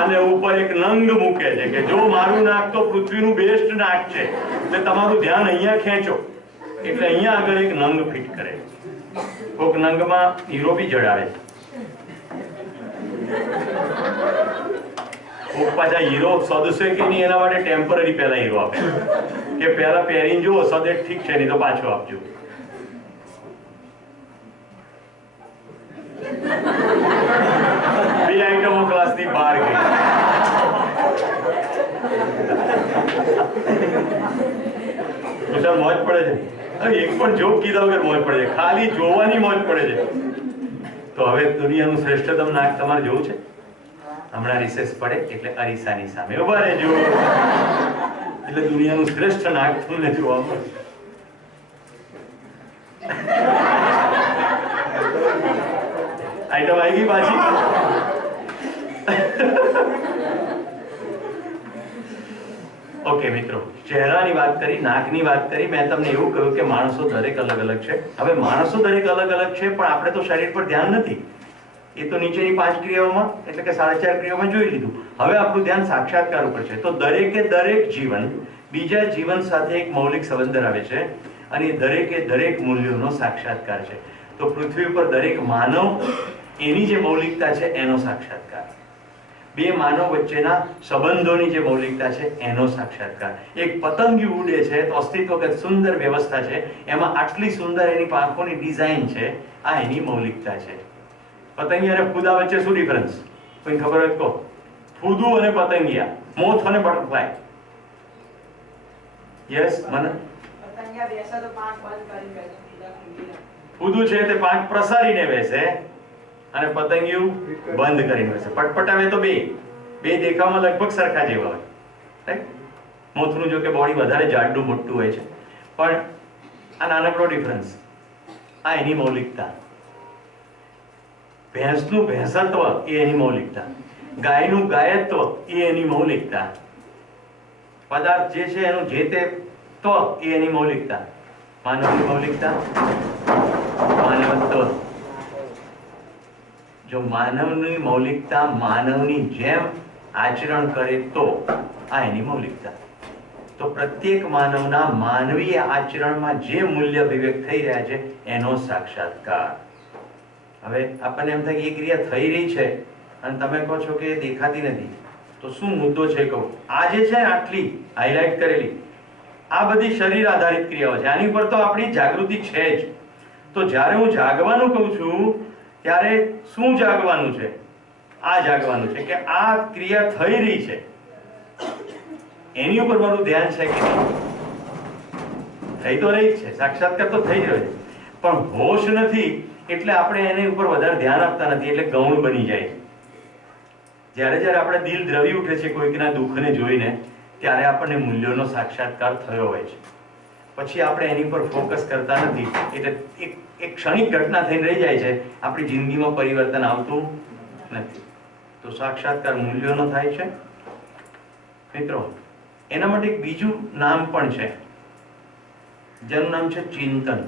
અને ઉપર એક નંગ મૂકે છે કે જો મારું નાક તો પૃથ્વીનું બેસ્ટ નાક છે એટલે તમારું ધ્યાન અહીંયા ખેંચો. એટલે અહીંયા આગળ એક નંગ ફિટ કરે. કોક નંગમાં હીરો બી જડાવે છે. કોક પાછા હીરો સદશે કે નહીં એના માટે ટેમ્પરરી પહેલા હીરો આપે કે પહેલા પહેરીને જુઓ, સદે ઠીક છે નહીં તો પાછો આપજો. બે આઈટમો ક્લાસની બહાર ગઈ. મોજ પડે છે. એક પણ જોક કીધા વગર મોજ પડે છે, ખાલી જોવાની મોજ પડે છે. તો હવે દુનિયાનું શ્રેષ્ઠતમ નાક તમારે જોવું છે? હમણાં રિસેસ પડે એટલે અરીસાની સામે ઉભા રહેજો એટલે દુનિયાનું શ્રેષ્ઠ નાક તમને જોવા મળે. આઈટમ આવી ગઈ પાછી. ઓકે મિત્રો, ચહેરાની વાત કરી, નાકની વાત કરી. મેં તમને એવું કહ્યું કે માણસો દરેક અલગ અલગ છે. હવે માણસો દરેક અલગ અલગ છે પણ આપણે તો શરીર પર ધ્યાન નથી. એ તો નીચેની 5 ક્રિયાઓમાં એટલે કે 4.5 ક્રિયાઓમાં જોઈ લીધું. હવે આપણું ધ્યાન સાક્ષાત્કાર ઉપર છે. તો દરેકે દરેક જીવન બીજા જીવન સાથે એક મૌલિક સંબંધ ધરાવે છે અને દરેકે દરેક મૂલ્યોનો સાક્ષાત્કાર છે. તો પૃથ્વી ઉપર દરેક માનવ એની જે મૌલિકતા છે એનો સાક્ષાત્કાર, બે માનવ વચ્ચેના સંબંધોની જે મૌલિકતા છે એનો સાક્ષાત્કાર. એક પતંગી ઉડે છે તો અસ્તિત્વગત સુંદર વ્યવસ્થા છે, એમાં આટલી સુંદર એની પાંખોની ડિઝાઇન છે, આ એની મૌલિકતા છે. પતંગિયા અને ફૂદા વચ્ચે શું ડિફરન્સ કોઈ ખબર હોય તો? ફૂદું અને પતંગિયા, મોથ અને બટરફ્લાય. યસ મને ફૂદું છે તે પાંખ પ્રસારીને બેસે અને પતંગિયું બંધ કરીને બેસે. પટપટાવે તો બે દેખાવમાં લગભગ સરખા જેવા હોય, રાઈટ? મોથનું જો કે બોડી વધારે જાડું મોટું હોય છે પણ આ નાનકડો ડિફરન્સ. આ એની મૌલિકતા. ભેંસનું ભેંસત્વ એ એની મૌલિકતા, ગાયનું ગાયત્વ એ એની મૌલિકતા, પદાર્થ જે છે એનું જે તે ત્વ એ એની મૌલિકતા. માનવની મૌલિકતા, માનવત્વ. જો માનવની મૌલિકતા માનવની જેમ આચરણ કરે તો આ એની મૌલિકતા. તો પ્રત્યેક માનવના માનવીય આચરણમાં જે મૂલ્ય અભિવ્યક્ત થઈ રહ્યા છે એનો સાક્ષાત્કાર. હવે આપણને એમ થાય કે એ ક્રિયા થઈ રહી છે અને તમે કહો છો કે એ દેખાતી નથી, તો શું મુદ્દો છે કહું? આ જે છે આટલી હાઇલાઇટ કરેલી આ બધી શરીર આધારિત ક્રિયાઓ છે, આની પર તો આપણી જાગૃતિ છે જ. તો જ્યારે હું જાગવાનું કહું છું ત્યારે શું જાગવાનું છે? આ જાગવાનું છે કે આ ક્રિયા થઈ રહી છે, એની ઉપર મારું ધ્યાન છે કે નહીં? થઈ તો રહી છે, સાક્ષાત્કાર તો થઈ જ રહ્યો છે, પણ હોશ નથી એટલે આપણે એની ઉપર વધારે ધ્યાન આપતા નથી, એટલે ગૌણ બની જાય છે. જ્યારે જ્યારે આપણે દિલ દ્રવી ઉઠે છે કોઈકના દુઃખને જોઈને, ત્યારે આપણને મૂલ્યોનો સાક્ષાત્કાર થયો હોય છે. પછી આપણે એની પર ફોકસ કરતા નથી, એટલે એક ક્ષણિક ઘટના થઈને રહી જાય છે, આપણી જિંદગીમાં પરિવર્તન આવતું નથી. તો સાક્ષાત્કાર મૂલ્યોનો થાય છે. મિત્રો, એના માટે એક બીજું નામ પણ છે, જેનું નામ છે ચિંતન.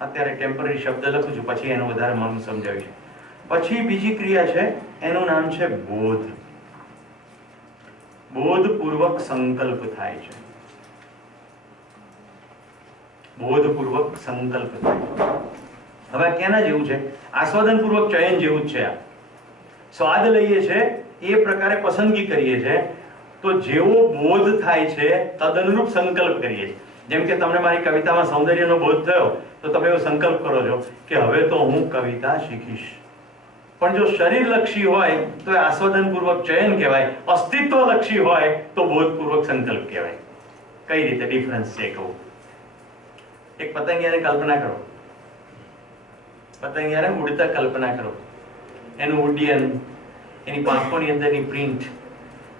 અત્યારે ટેમ્પરરી શબ્દ લખું છું, પછી એનું વધારે મને સમજાવીશ. પછી બીજી ક્રિયા છે, એનું નામ છે બોધ. બોધપૂર્વક સંકલ્પ થાય છે. બોધપૂર્વક સંકલ્પ થાય. હવે કેના જેવું છે? આસ્વાદન પૂર્વક ચયન જેવું જ છે. આ સ્વાદ લઈએ છે એ પ્રકારે પસંદગી કરીએ છે, તો જેવો બોધ થાય છે તદનુરૂપ સંકલ્પ કરીએ છીએ. જેમ કે તમને મારી કવિતામાં સૌંદર્યનો બોધ થયો તો તમે એવો સંકલ્પ કરો છો કે હવે તો હું કવિતા શીખીશ. પણ જો શરીરલક્ષી હોય તો એ આસ્વાદનપૂર્વક ચયન કહેવાય, અસ્તિત્વલક્ષી હોય તો બોધપૂર્વક સંકલ્પ કહેવાય. કઈ રીતે ડિફરન્સ છે કહું? એક પતંગિયાની કલ્પના કરો. પતંગિયાને ઉડતા કલ્પના કરો, એનું ઉડ્ડયન, એની પાંખોની અંદરની પ્રિન્ટ,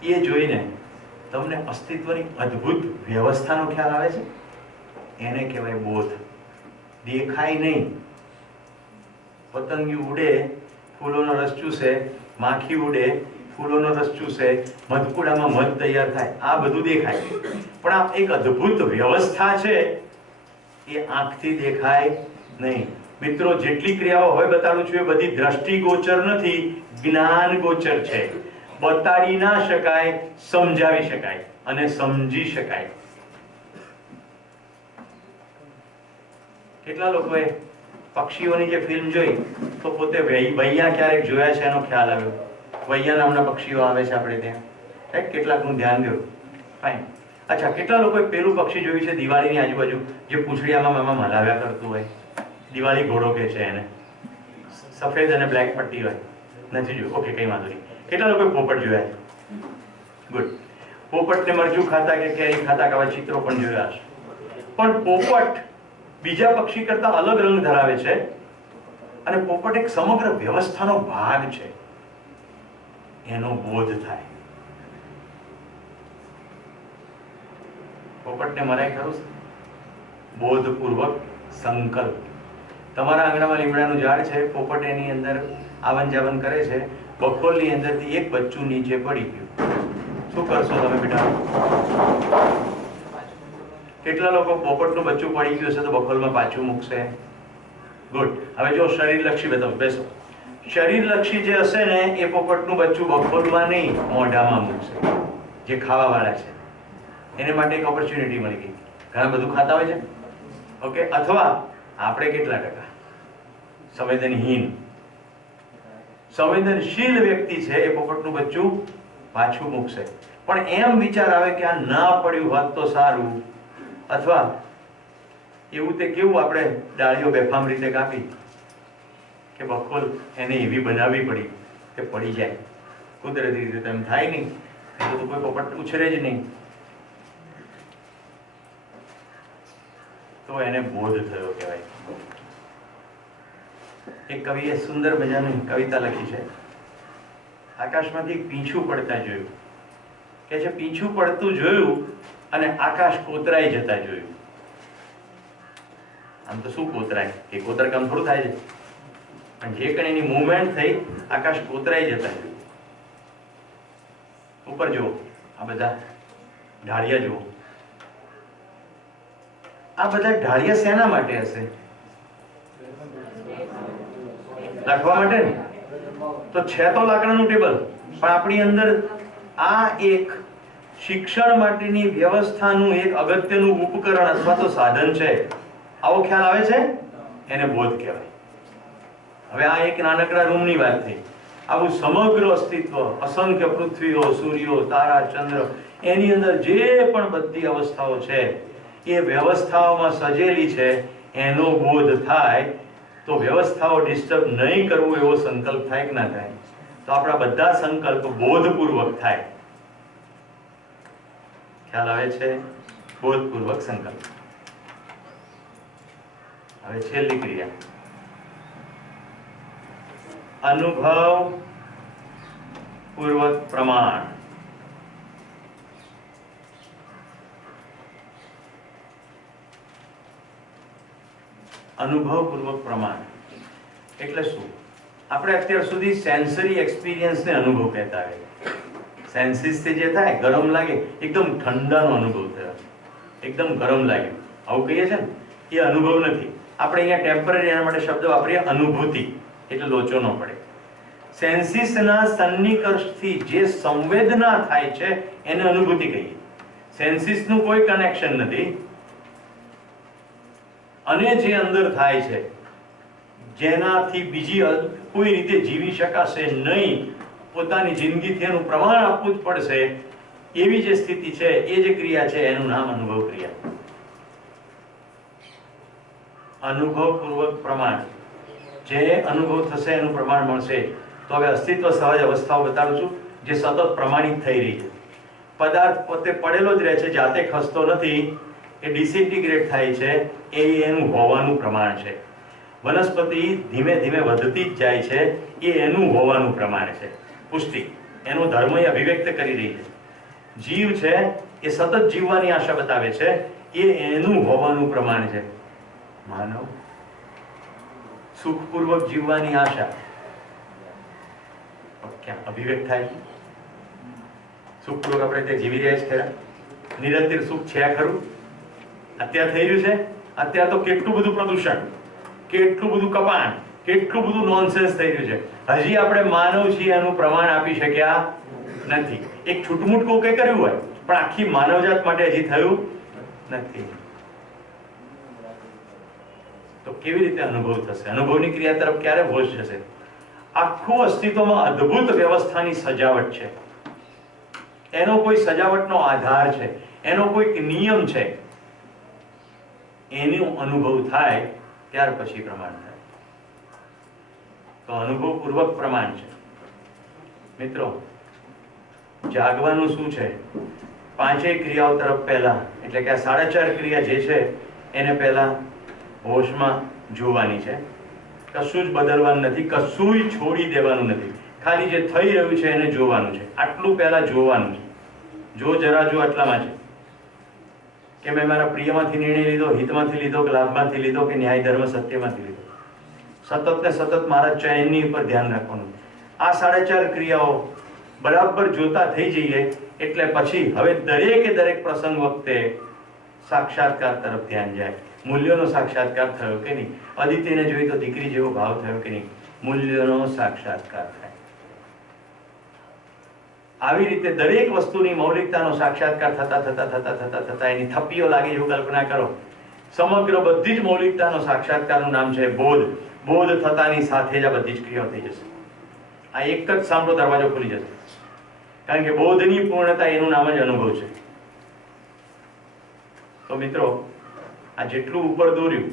એ જોઈને તમને અસ્તિત્વની અદ્ભુત વ્યવસ્થાનો ખ્યાલ આવે છે. એને કહેવાય બોધ. દેખાય નહીં, પતંગિયું ઉડે, ફૂલોનો રસ ચૂસે, માખી ઉડે, ફૂલોનો રસ ચૂસે, મધપુડામાં મધ તૈયાર થાય, આ બધું દેખાય. પણ આ એક અદ્ભુત વ્યવસ્થા છે, એ આંખથી દેખાય નહીં. મિત્રો, જેટલી ક્રિયાઓ હવે બતાડું છું એ બધી દ્રષ્ટિગોચર નથી, જ્ઞાન ગોચર છે. બતાડી ના શકાય, સમજાવી શકાય અને સમજી શકાય. કેટલા લોકોએ પક્ષીઓની જે ફિલ્મ જોઈ તો પોતે વૈયા ક્યારેક જોયા છે એનો ખ્યાલ આવ્યો. વૈયા નામના પક્ષીઓ આવે છે આપણે ત્યાં, રાઈટ? કેટલાકનું ધ્યાન દો. ફાઇન. અચ્છા, કેટલા લોકોએ પેલું પક્ષી જોયું છે દિવાળીની આજુબાજુ, જે પૂંછડીયામાં હલાવ્યા કરતું હોય? દિવાળી ઘોડો કે છે એને, સફેદ અને બ્લેક પટ્ટી હોય. નથી જોયું? ઓકે, કઈ વાંધો નહીં. કેટલા લોકોએ પોપટ જોયા છે? ગુડ. પોપટને મરચું ખાતા કે કેરી ખાતા આવા ચિત્રો પણ જોયા હશે. પણ પોપટ બીજા પક્ષી કરતા અલગ રંગ ધરાવે છે, અને પોપટ એક સમગ્ર વ્યવસ્થાનો ભાગ છે. એનો બોધ થાય. પોપટને મરાય ખરું? બોધપૂર્વક સંકલ્પ. તમારા આંગણામાં લીમડાનું ઝાડ છે, પોપટ એની અંદર આવન જાવન કરે છે, બખોલની અંદરથી એક બચ્ચું નીચે પડી ગયું. શું કરશો તમે બેટા? કેટલા લોકો પોપટનું બચ્ચું પડી ગયું છે તો બખોલમાં પાછું મૂકશે? ગુડ. હવે જો શરીરલક્ષી બતાવો, બેસો. શરીરલક્ષી જે હશે ને એ પોપટનું બચ્ચું બખોલમાં નહીં, મોઢામાં મૂકશે. જે ખાવાવાળા છે એને માટે એક ઓપોર્ચ્યુનિટી મળી ગઈ. ઘણા બધું ખાતા હોય છે, ઓકે. અથવા આપણે કેટલા ટકા સંવેદનહીન, સંવેદનશીલ વ્યક્તિ છે એ પોપટનું બચ્ચું પાછું મૂકશે. પણ એમ વિચાર આવે કે આ ના પડ્યું હોત તો સારું, અથવા એવું તે કેવું આપણે ડાળીઓ બેફામ રીતે કાપી કે બખોલ એને એવી બનાવવી પડી કે પડી જાય. કુદરતી રીતે તેમ થાય નહીં, એટલે તો કોઈ પોપટ ઉછરે જ નહીં. તો એને બોધ થયો કહેવાય. એક કવિએ સુંદર મજાની કવિતા લખી છે. આકાશમાંથી પીંછું પડતા જોયું, કે છે પીંછું પડતું જોયું અને આકાશ કોતરાઈ જતા જોયું. આમ તો શું કોતરાય, એ કોતરકામ થોડું થાય છે, પણ જે કઈ એની મૂવમેન્ટ થઈ, આકાશ કોતરાઈ જતા જોયું. ઉપર જુઓ, આ બધા ઢાળિયા જુઓ, આ બધા ઢાળિયા શેના માટે હશે? લખવા માટે ને? તો છે તો લાકડાનું ટેબલ, પણ આપણી અંદર આ એક શિક્ષણ માટેની વ્યવસ્થાનું એક અગત્યનું ઉપકરણ અથવા તો સાધન છે. આવો ખ્યાલ આવે છે? એને બોધ કહેવાય. હવે આ એક નાનકડા રૂમની વાત થઈ. આવું સમગ્ર અસ્તિત્વ, અસંખ્ય પૃથ્વીઓ, સૂર્યો, તારા, ચંદ્ર, એની અંદર જે પણ બધી અવસ્થાઓ છે એ વ્યવસ્થાઓમાં સજેલી છે, એનો બોધ થાય તો વ્યવસ્થાઓ ડિસ્ટર્બ નહીં કરવું એવો સંકલ્પ થાય કે ના થાય? તો આપણા બધા સંકલ્પ બોધપૂર્વક થાય. ખ્યાલ આવે છે? બોધપૂર્વક સંકલ્પ. હવે છેલ્લી ક્રિયા, અનુભવ પૂર્વક પ્રમાણ. અનુભવપૂર્વક પ્રમાણ એટલે શું? આપણે અત્યાર સુધી સેન્સરી એક્સપિરિયન્સને અનુભવ કહેતા આવ્યા. સેન્સીસ થી જે થાય, ગરમ લાગે, એકદમ ઠંડાનો અનુભવ થયો, એકદમ ગરમ લાગ્યું, આવું કહીએ છે ને, એ અનુભવ નથી. આપણે અહીંયા ટેમ્પરરી એના માટે શબ્દ વાપરીએ અનુભૂતિ, એટલે લોચો ન પડે. સેન્સીસના સન્નિકર્ષથી જે સંવેદના થાય છે એને અનુભૂતિ કહીએ. સેન્સીસનું કોઈ કનેક્શન નથી, અને જે અંદર થાય છે, જેનાથી બીજી કોઈ રીતે જીવી શકાશે નહીં, પોતાની જિંદગીથી એનું પ્રમાણ આપવું જ પડશે, એવી જે સ્થિતિ છે, એ જે ક્રિયા છે, એનું નામ અનુભવ ક્રિયા. અનુભવપૂર્વક પ્રમાણ. જે અનુભવ થશે એનું પ્રમાણ મળશે. તો હવે અસ્તિત્વ સહજ અવસ્થાઓ બતાડું છું જે સતત પ્રમાણિત થઈ રહી છે. પદાર્થ પોતે પડેલો જ રહે છે, જાતે ખસતો નથી, એ ડિસઇન્ટિગ્રેટ થાય છે, એ એનું હોવાનું પ્રમાણ છે. વનસ્પતિ ધીમે ધીમે વધતી જ જાય છે, એ એનું હોવાનું પ્રમાણ છે. પુષ્ટિ એનો ધર્મ એ અભિવ્યક્ત કરી રહી છે. જીવ છે એ સતત જીવવાની આશા બતાવે છે, એ એનું હોવાનું પ્રમાણ છે. માનવ સુખપૂર્વક જીવવાની આશા ક્યાં અભિવ્યક્ત થાય છે? સુખપૂર્વક આપણે તે જીવી રહ્યા છે ખરા? નિરંતર સુખ છે ખરું? અત્યારે થઈ રહ્યું છે? અત્યારે તો કેટલું બધું પ્રદૂષણ, કેટલું બધું કપાણ, કેટલું બધું નોનસેન્સ થઈ રહ્યું છે. હજી આપણે માનવ છીએ એનું પ્રમાણ આપી શક્યા નથી. એક છૂટમૂટ કોકે કર્યું હોય, પણ આખી માનવજાત માટે હજી થયું નથી. તો કેવી રીતે અનુભવ થશે? અનુભવની ક્રિયા તરફ ક્યારે હોશ જશે? આખું અસ્તિત્વમાં અદ્ભુત વ્યવસ્થાની સજાવટ છે, એનો કોઈ સજાવટનો આધાર છે, એનો કોઈક નિયમ છે. એનો અનુભવ થાય ત્યાર પછી પ્રમાણ થાય. તો અનુભવપૂર્વક પ્રમાણ છે. મિત્રો, જાગવાનું શું છે? પાંચેય ક્રિયાઓ તરફ પહેલા, એટલે કે આ 4.5 ક્રિયા જે છે એને પહેલા હોશમાં જોવાની છે. કશું જ બદલવાનું નથી, કશું છોડી દેવાનું નથી, ખાલી જે થઈ રહ્યું છે એને જોવાનું છે. આટલું પહેલા જોવાનું છે. જો જરા જો આટલામાં છે કે મેં મારા પ્રિયમાંથી નિર્ણય લીધો, હિતમાંથી લીધો, કે લાભમાંથી લીધો, કે ન્યાય ધર્મ સત્યમાંથી લીધો. સતત ને સતત મારા ચયનની ઉપર ધ્યાન રાખવાનું. આ 4.5 ક્રિયાઓ બરાબર જોતા થઈ જઈએ એટલે પછી હવે દરેકે દરેક પ્રસંગ વખતે સાક્ષાત્કાર તરફ ધ્યાન જાય. મૂલ્યોનો સાક્ષાત્કાર થયો કે નહીં? અદિતિને જોઈ તો દીકરી જેવો ભાવ થયો કે નહીં? મૂલ્યોનો સાક્ષાત્કાર થાય. આવી રીતે દરેક વસ્તુની મૌલિકતાનો સાક્ષાત્કાર થતા એની થપ્પીઓ લાગે એવું કલ્પના કરો. સમગ્ર બધી જ મૌલિકતાનો સાક્ષાત્કારનું નામ છે બોધ. બોધ થતાની સાથે જ આ બધી જ ક્રિયાઓ થઈ જશે. આ એક જ સાંભળો દરવાજો ખુલી જશે. કારણ કે બોધની પૂર્ણતા એનું નામ જ અનુભવ છે. તો મિત્રો, આ જેટલું ઉપર દોર્યું,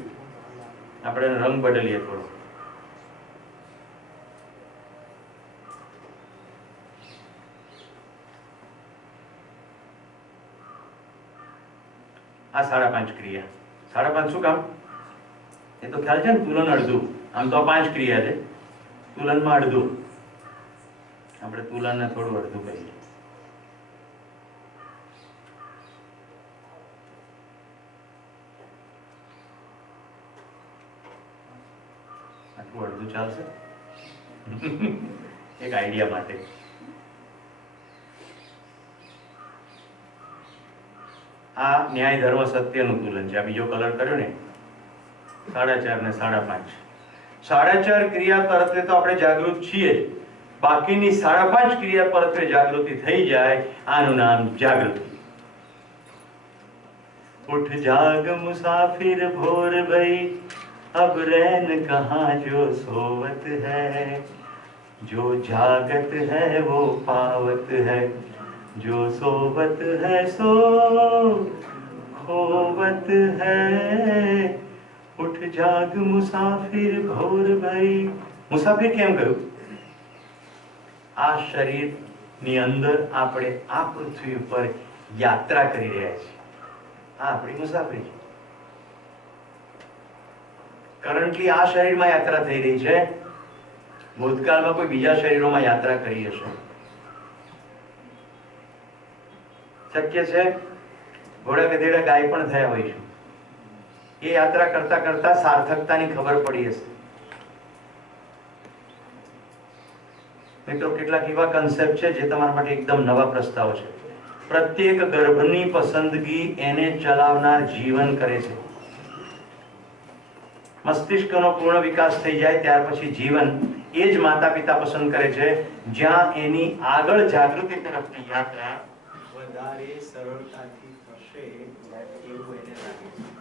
આપણે રંગ બદલીએ થોડો. આ 5.5 ક્રિયા. 5.5 શું કામ? એ તો ખ્યાલ છે ને, તુલન અડધું. આમ તો 5 ક્રિયા છે, તુલનમાં અડધું. આપણે તુલનને થોડું અડધું કહીએ. આટલું અડધું ચાલશે? એક આઈડિયા માટે. આ ન્યાય ધર્મ સત્યનું તુલન છે. આ બીજો કલર કર્યો ને 4.5 ને 5.5. 4.5 ક્રિયા પરત્વે તો આપણે જાગૃત છીએ જ. બાકીની 5.5 ક્રિયા પરત્વે જાગૃતિ થઈ જાય, આનું નામ જાગૃતિ. उठ जाग मुसाफिर भोर भई, अब रैन कहाँ जो सोवत है, जो जागत है वो पावत है, जो सोवत है सो खोवत है. उठ जाग मुसाफिर भोर भई. મુસાફિર કેમ કહ્યું? આ શરીરની અંદર આપણે આ પૃથ્વી ઉપર યાત્રા કરી રહ્યા છીએ. આ આપણી મુસાફરી છે. કરન્ટલી આ શરીરમાં યાત્રા થઈ રહી છે. ભૂતકાળમાં કોઈ બીજા શરીરોમાં યાત્રા કરી હશે. શક્ય છે ઘોડા ગધેડા ગાય પણ થયા હોઈશું. એ યાત્રા કરતા કરતા સાર્થકતાની ખબર પડી હશે. મિત્રો, કેટલાક એવા કન્સેપ્ટ છે જે તમારા માટે એકદમ નવા પ્રસ્તાવ છે. પ્રત્યેક ગર્ભની પસંદગી એને ચલાવનાર જીવન કરે છે. મસ્તિષ્કનો પૂર્ણ વિકાસ થઈ જાય ત્યાર પછી જીવન એ જ માતા પિતા પસંદ કરે છે જ્યાં એની આગળ જાગૃતિ તરફની યાત્રા વધારે સરળતાથી થશે એવું એને લાગે છે.